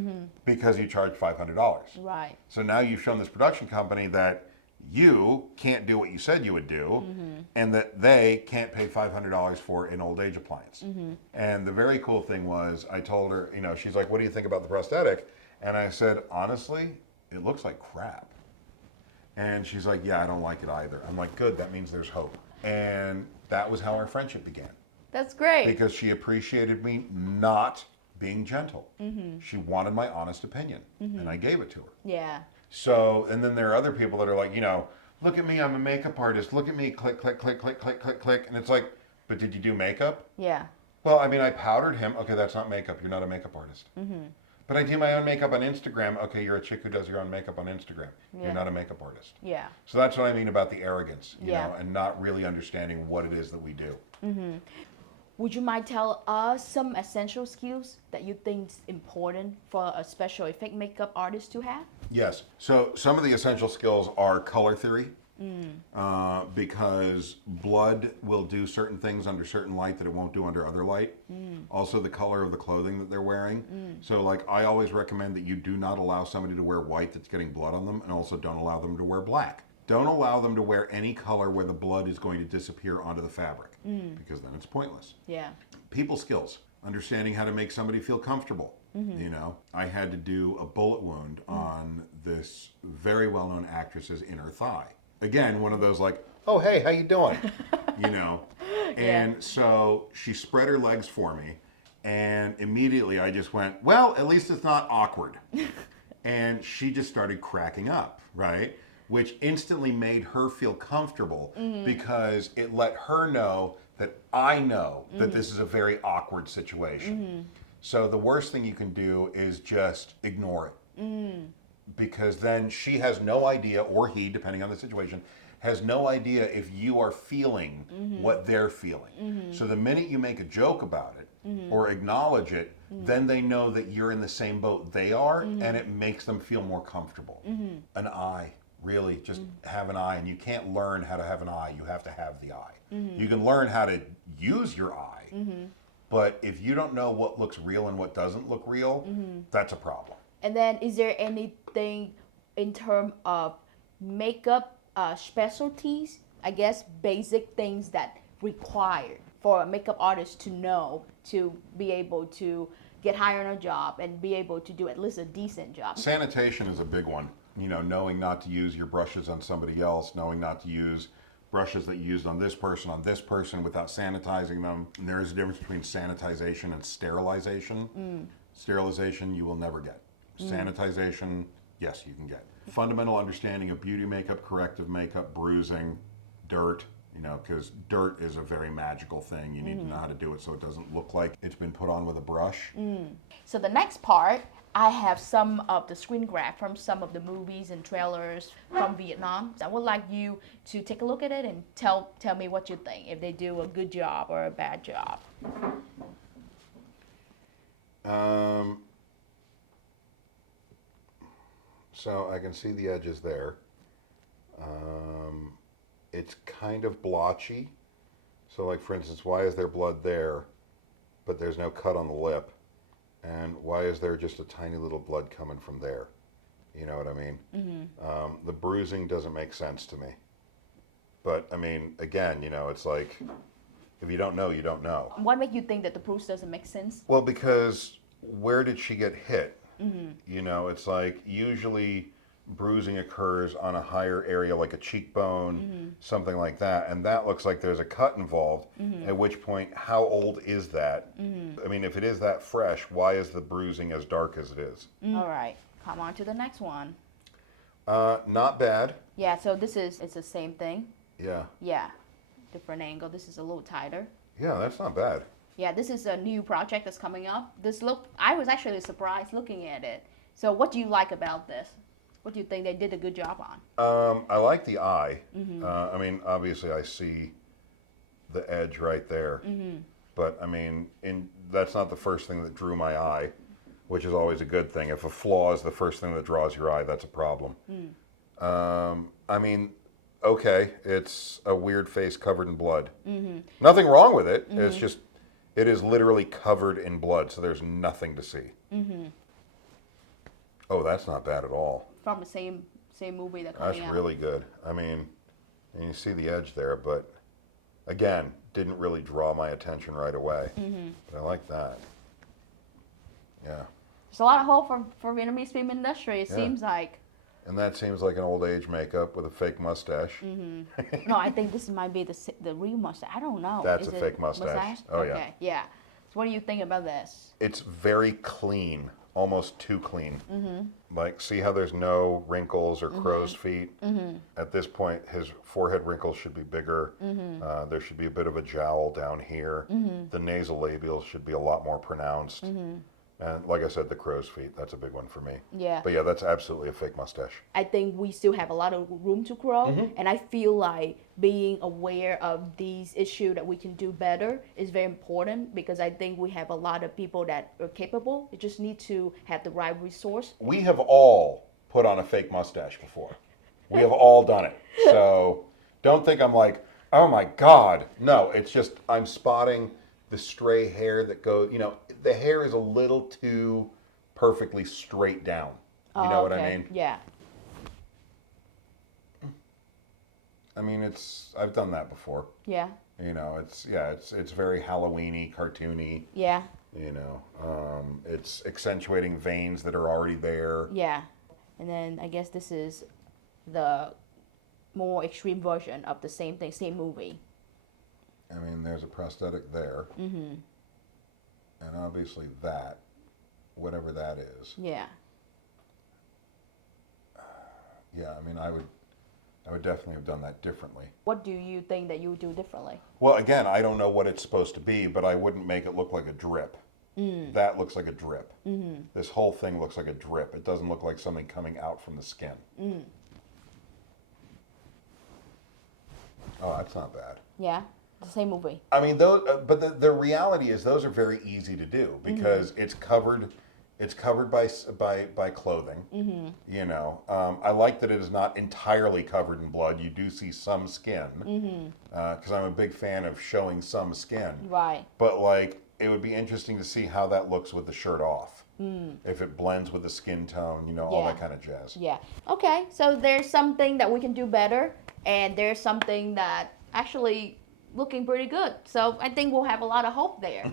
because you charged $500. Right. So now you've shown this production company that you can't do what you said you would do, and that they can't pay $500 for an old age appliance. And the very cool thing was, I told her, you know, she's like, "What do you think about the prosthetic?" And I said, "Honestly, it looks like crap." And she's like, "Yeah, I don't like it either." I'm like, "Good, that means there's hope." And that was how our friendship began. That's great. Because she appreciated me not being gentle. She wanted my honest opinion, and I gave it to her. Yeah. So, and then there are other people that are like, you know, "Look at me, I'm a makeup artist. Look at me, click, click, click, click, click, click, click." And it's like, "But did you do makeup?" Yeah. "Well, I mean, I powdered him." "Okay, that's not makeup. You're not a makeup artist." "But I do my own makeup on Instagram." "Okay, you're a chick who does your own makeup on Instagram. Yeah. You're not a makeup artist." Yeah. So that's what I mean about the arrogance, you Yeah. know, and not really understanding what it is that we do. Would you mind tell us some essential skills that you think is important for a special effect makeup artist to have? Yes. So some of the essential skills are color theory, because blood will do certain things under certain light that it won't do under other light. Also, the color of the clothing that they're wearing. So, like, I always recommend that you do not allow somebody to wear white that's getting blood on them, and also don't allow them to wear black. Don't allow them to wear any color where the blood is going to disappear onto the fabric, because then it's pointless. Yeah. People skills, understanding how to make somebody feel comfortable. You know, I had to do a bullet wound on this very well-known actress's inner thigh. Again, one of those like, "Oh, hey, how you doing?" You know. And so she spread her legs for me, and immediately I just went, "Well, at least it's not awkward." And she just started cracking up, right? Which instantly made her feel comfortable, because it let her know that I know that this is a very awkward situation. So the worst thing you can do is just ignore it. Because then she has no idea, or he, depending on the situation, has no idea if you are feeling what they're feeling. So the minute you make a joke about it or acknowledge it, then they know that you're in the same boat they are, and it makes them feel more comfortable. An eye. Really, just have an eye, and you can't learn how to have an eye. You have to have the eye. You can learn how to use your eye, but if you don't know what looks real and what doesn't look real, that's a problem. And then, is there anything in terms of makeup specialties? I guess basic things that required for a makeup artist to know to be able to get hired on a job and be able to do at least a decent job. Sanitation is a big one. You know, knowing not to use your brushes on somebody else, knowing not to use brushes that you used on this person without sanitizing them. And there is a difference between sanitization and sterilization. Sterilization you will never get. Sanitization, yes, you can get. Fundamental understanding of beauty makeup, corrective makeup, bruising, dirt, you know, because dirt is a very magical thing. You need to know how to do it so it doesn't look like it's been put on with a brush. So the next part, I have some of the screen grab from some of the movies and trailers from Vietnam. I would like you to take a look at it and tell me what you think, if they do a good job or a bad job. So I can see the edges there. It's kind of blotchy. So, like, for instance, why is there blood there, but there's no cut on the lip? And why is there just a tiny little blood coming from there? You know what I mean? The bruising doesn't make sense to me. But, I mean, again, you know, it's like, if you don't know, you don't know. What makes you think that the bruise doesn't make sense? Well, because where did she get hit? You know, it's like usually bruising occurs on a higher area, like a cheekbone, something like that. And that looks like there's a cut involved, at which point, how old is that? I mean, if it is that fresh, why is the bruising as dark as it is? All right, come on to the next one. Not bad. Yeah, so it's the same thing. Yeah. Yeah, different angle. This is a little tighter. Yeah, that's not bad. Yeah, this is a new project that's coming up. I was actually surprised looking at it. So what do you like about this? What do you think they did a good job on? I like the eye. I mean, obviously I see the edge right there. But I mean, that's not the first thing that drew my eye, which is always a good thing. If a flaw is the first thing that draws your eye, that's a problem. I mean, okay, it's a weird face covered in blood. Nothing wrong with it. It's just, it is literally covered in blood, so there's nothing to see. Oh, that's not bad at all. From the same movie that coming That's out. really good. I mean, and you see the edge there, but again, didn't really draw my attention right away. But I like that. Yeah. There's a lot of hope for Vietnamese film industry, it Yeah. seems like. And that seems like an old age makeup with a fake mustache. No, I think this might be the real mustache. I don't know. That's Is a it fake mustache. Oh, yeah. Okay, yeah. So what do you think about this? It's very clean, almost too clean. Like, see how there's no wrinkles or crow's feet? At this point, his forehead wrinkles should be bigger. There should be a bit of a jowl down here. The nasal labials should be a lot more pronounced. And like I said, the crow's feet, that's a big one for me. Yeah. But yeah, that's absolutely a fake mustache. I think we still have a lot of room to grow, and I feel like being aware of these issues that we can do better is very important, because I think we have a lot of people that are capable. You just need to have the right resource. We have all put on a fake mustache before. We have all done it. So don't think I'm like, oh my God. No, it's just I'm spotting the stray hair that goes, you know, the hair is a little too perfectly straight down. You know what I mean? Yeah. I mean, I've done that before. Yeah. You know, it's very Halloween-y, cartoony. Yeah. You know, it's accentuating veins that are already there. Yeah. And then I guess this is the more extreme version of the same thing, same movie. I mean, there's a prosthetic there. And obviously that, whatever that is. Yeah. Yeah, I mean, I would definitely have done that differently. What do you think that you would do differently? Well, again, I don't know what it's supposed to be, but I wouldn't make it look like a drip. That looks like a drip. This whole thing looks like a drip. It doesn't look like something coming out from the skin. Oh, that's not bad. Yeah. The same movie. I mean, those, but the reality is those are very easy to do because it's covered by clothing. You know, I like that it is not entirely covered in blood. You do see some skin because I'm a big fan of showing some skin. Right. But like, it would be interesting to see how that looks with the shirt off. If it blends with the skin tone, you know, all that kind of jazz. Yeah. Okay. So there's something that we can do better, and there's something that actually looking pretty good. So I think we'll have a lot of hope there.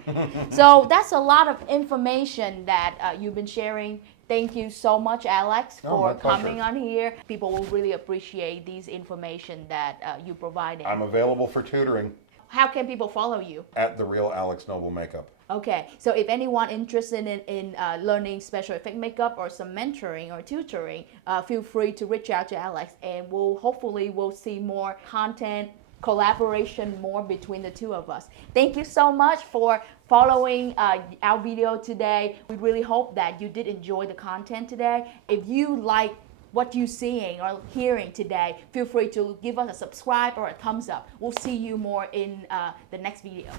So that's a lot of information that you've been sharing. Thank you so much, Alex, for coming on here. People will really appreciate these information that you provided. I'm available for tutoring. How can people follow you? At The Real Alex Noble Makeup. Okay, so if anyone interested in learning special effect makeup or some mentoring or tutoring, feel free to reach out to Alex, and hopefully we'll see more content, collaboration more between the two of us. Thank you so much for following our video today. We really hope that you did enjoy the content today. If you like what you're seeing or hearing today, feel free to give us a subscribe or a thumbs up. We'll see you more in the next videos.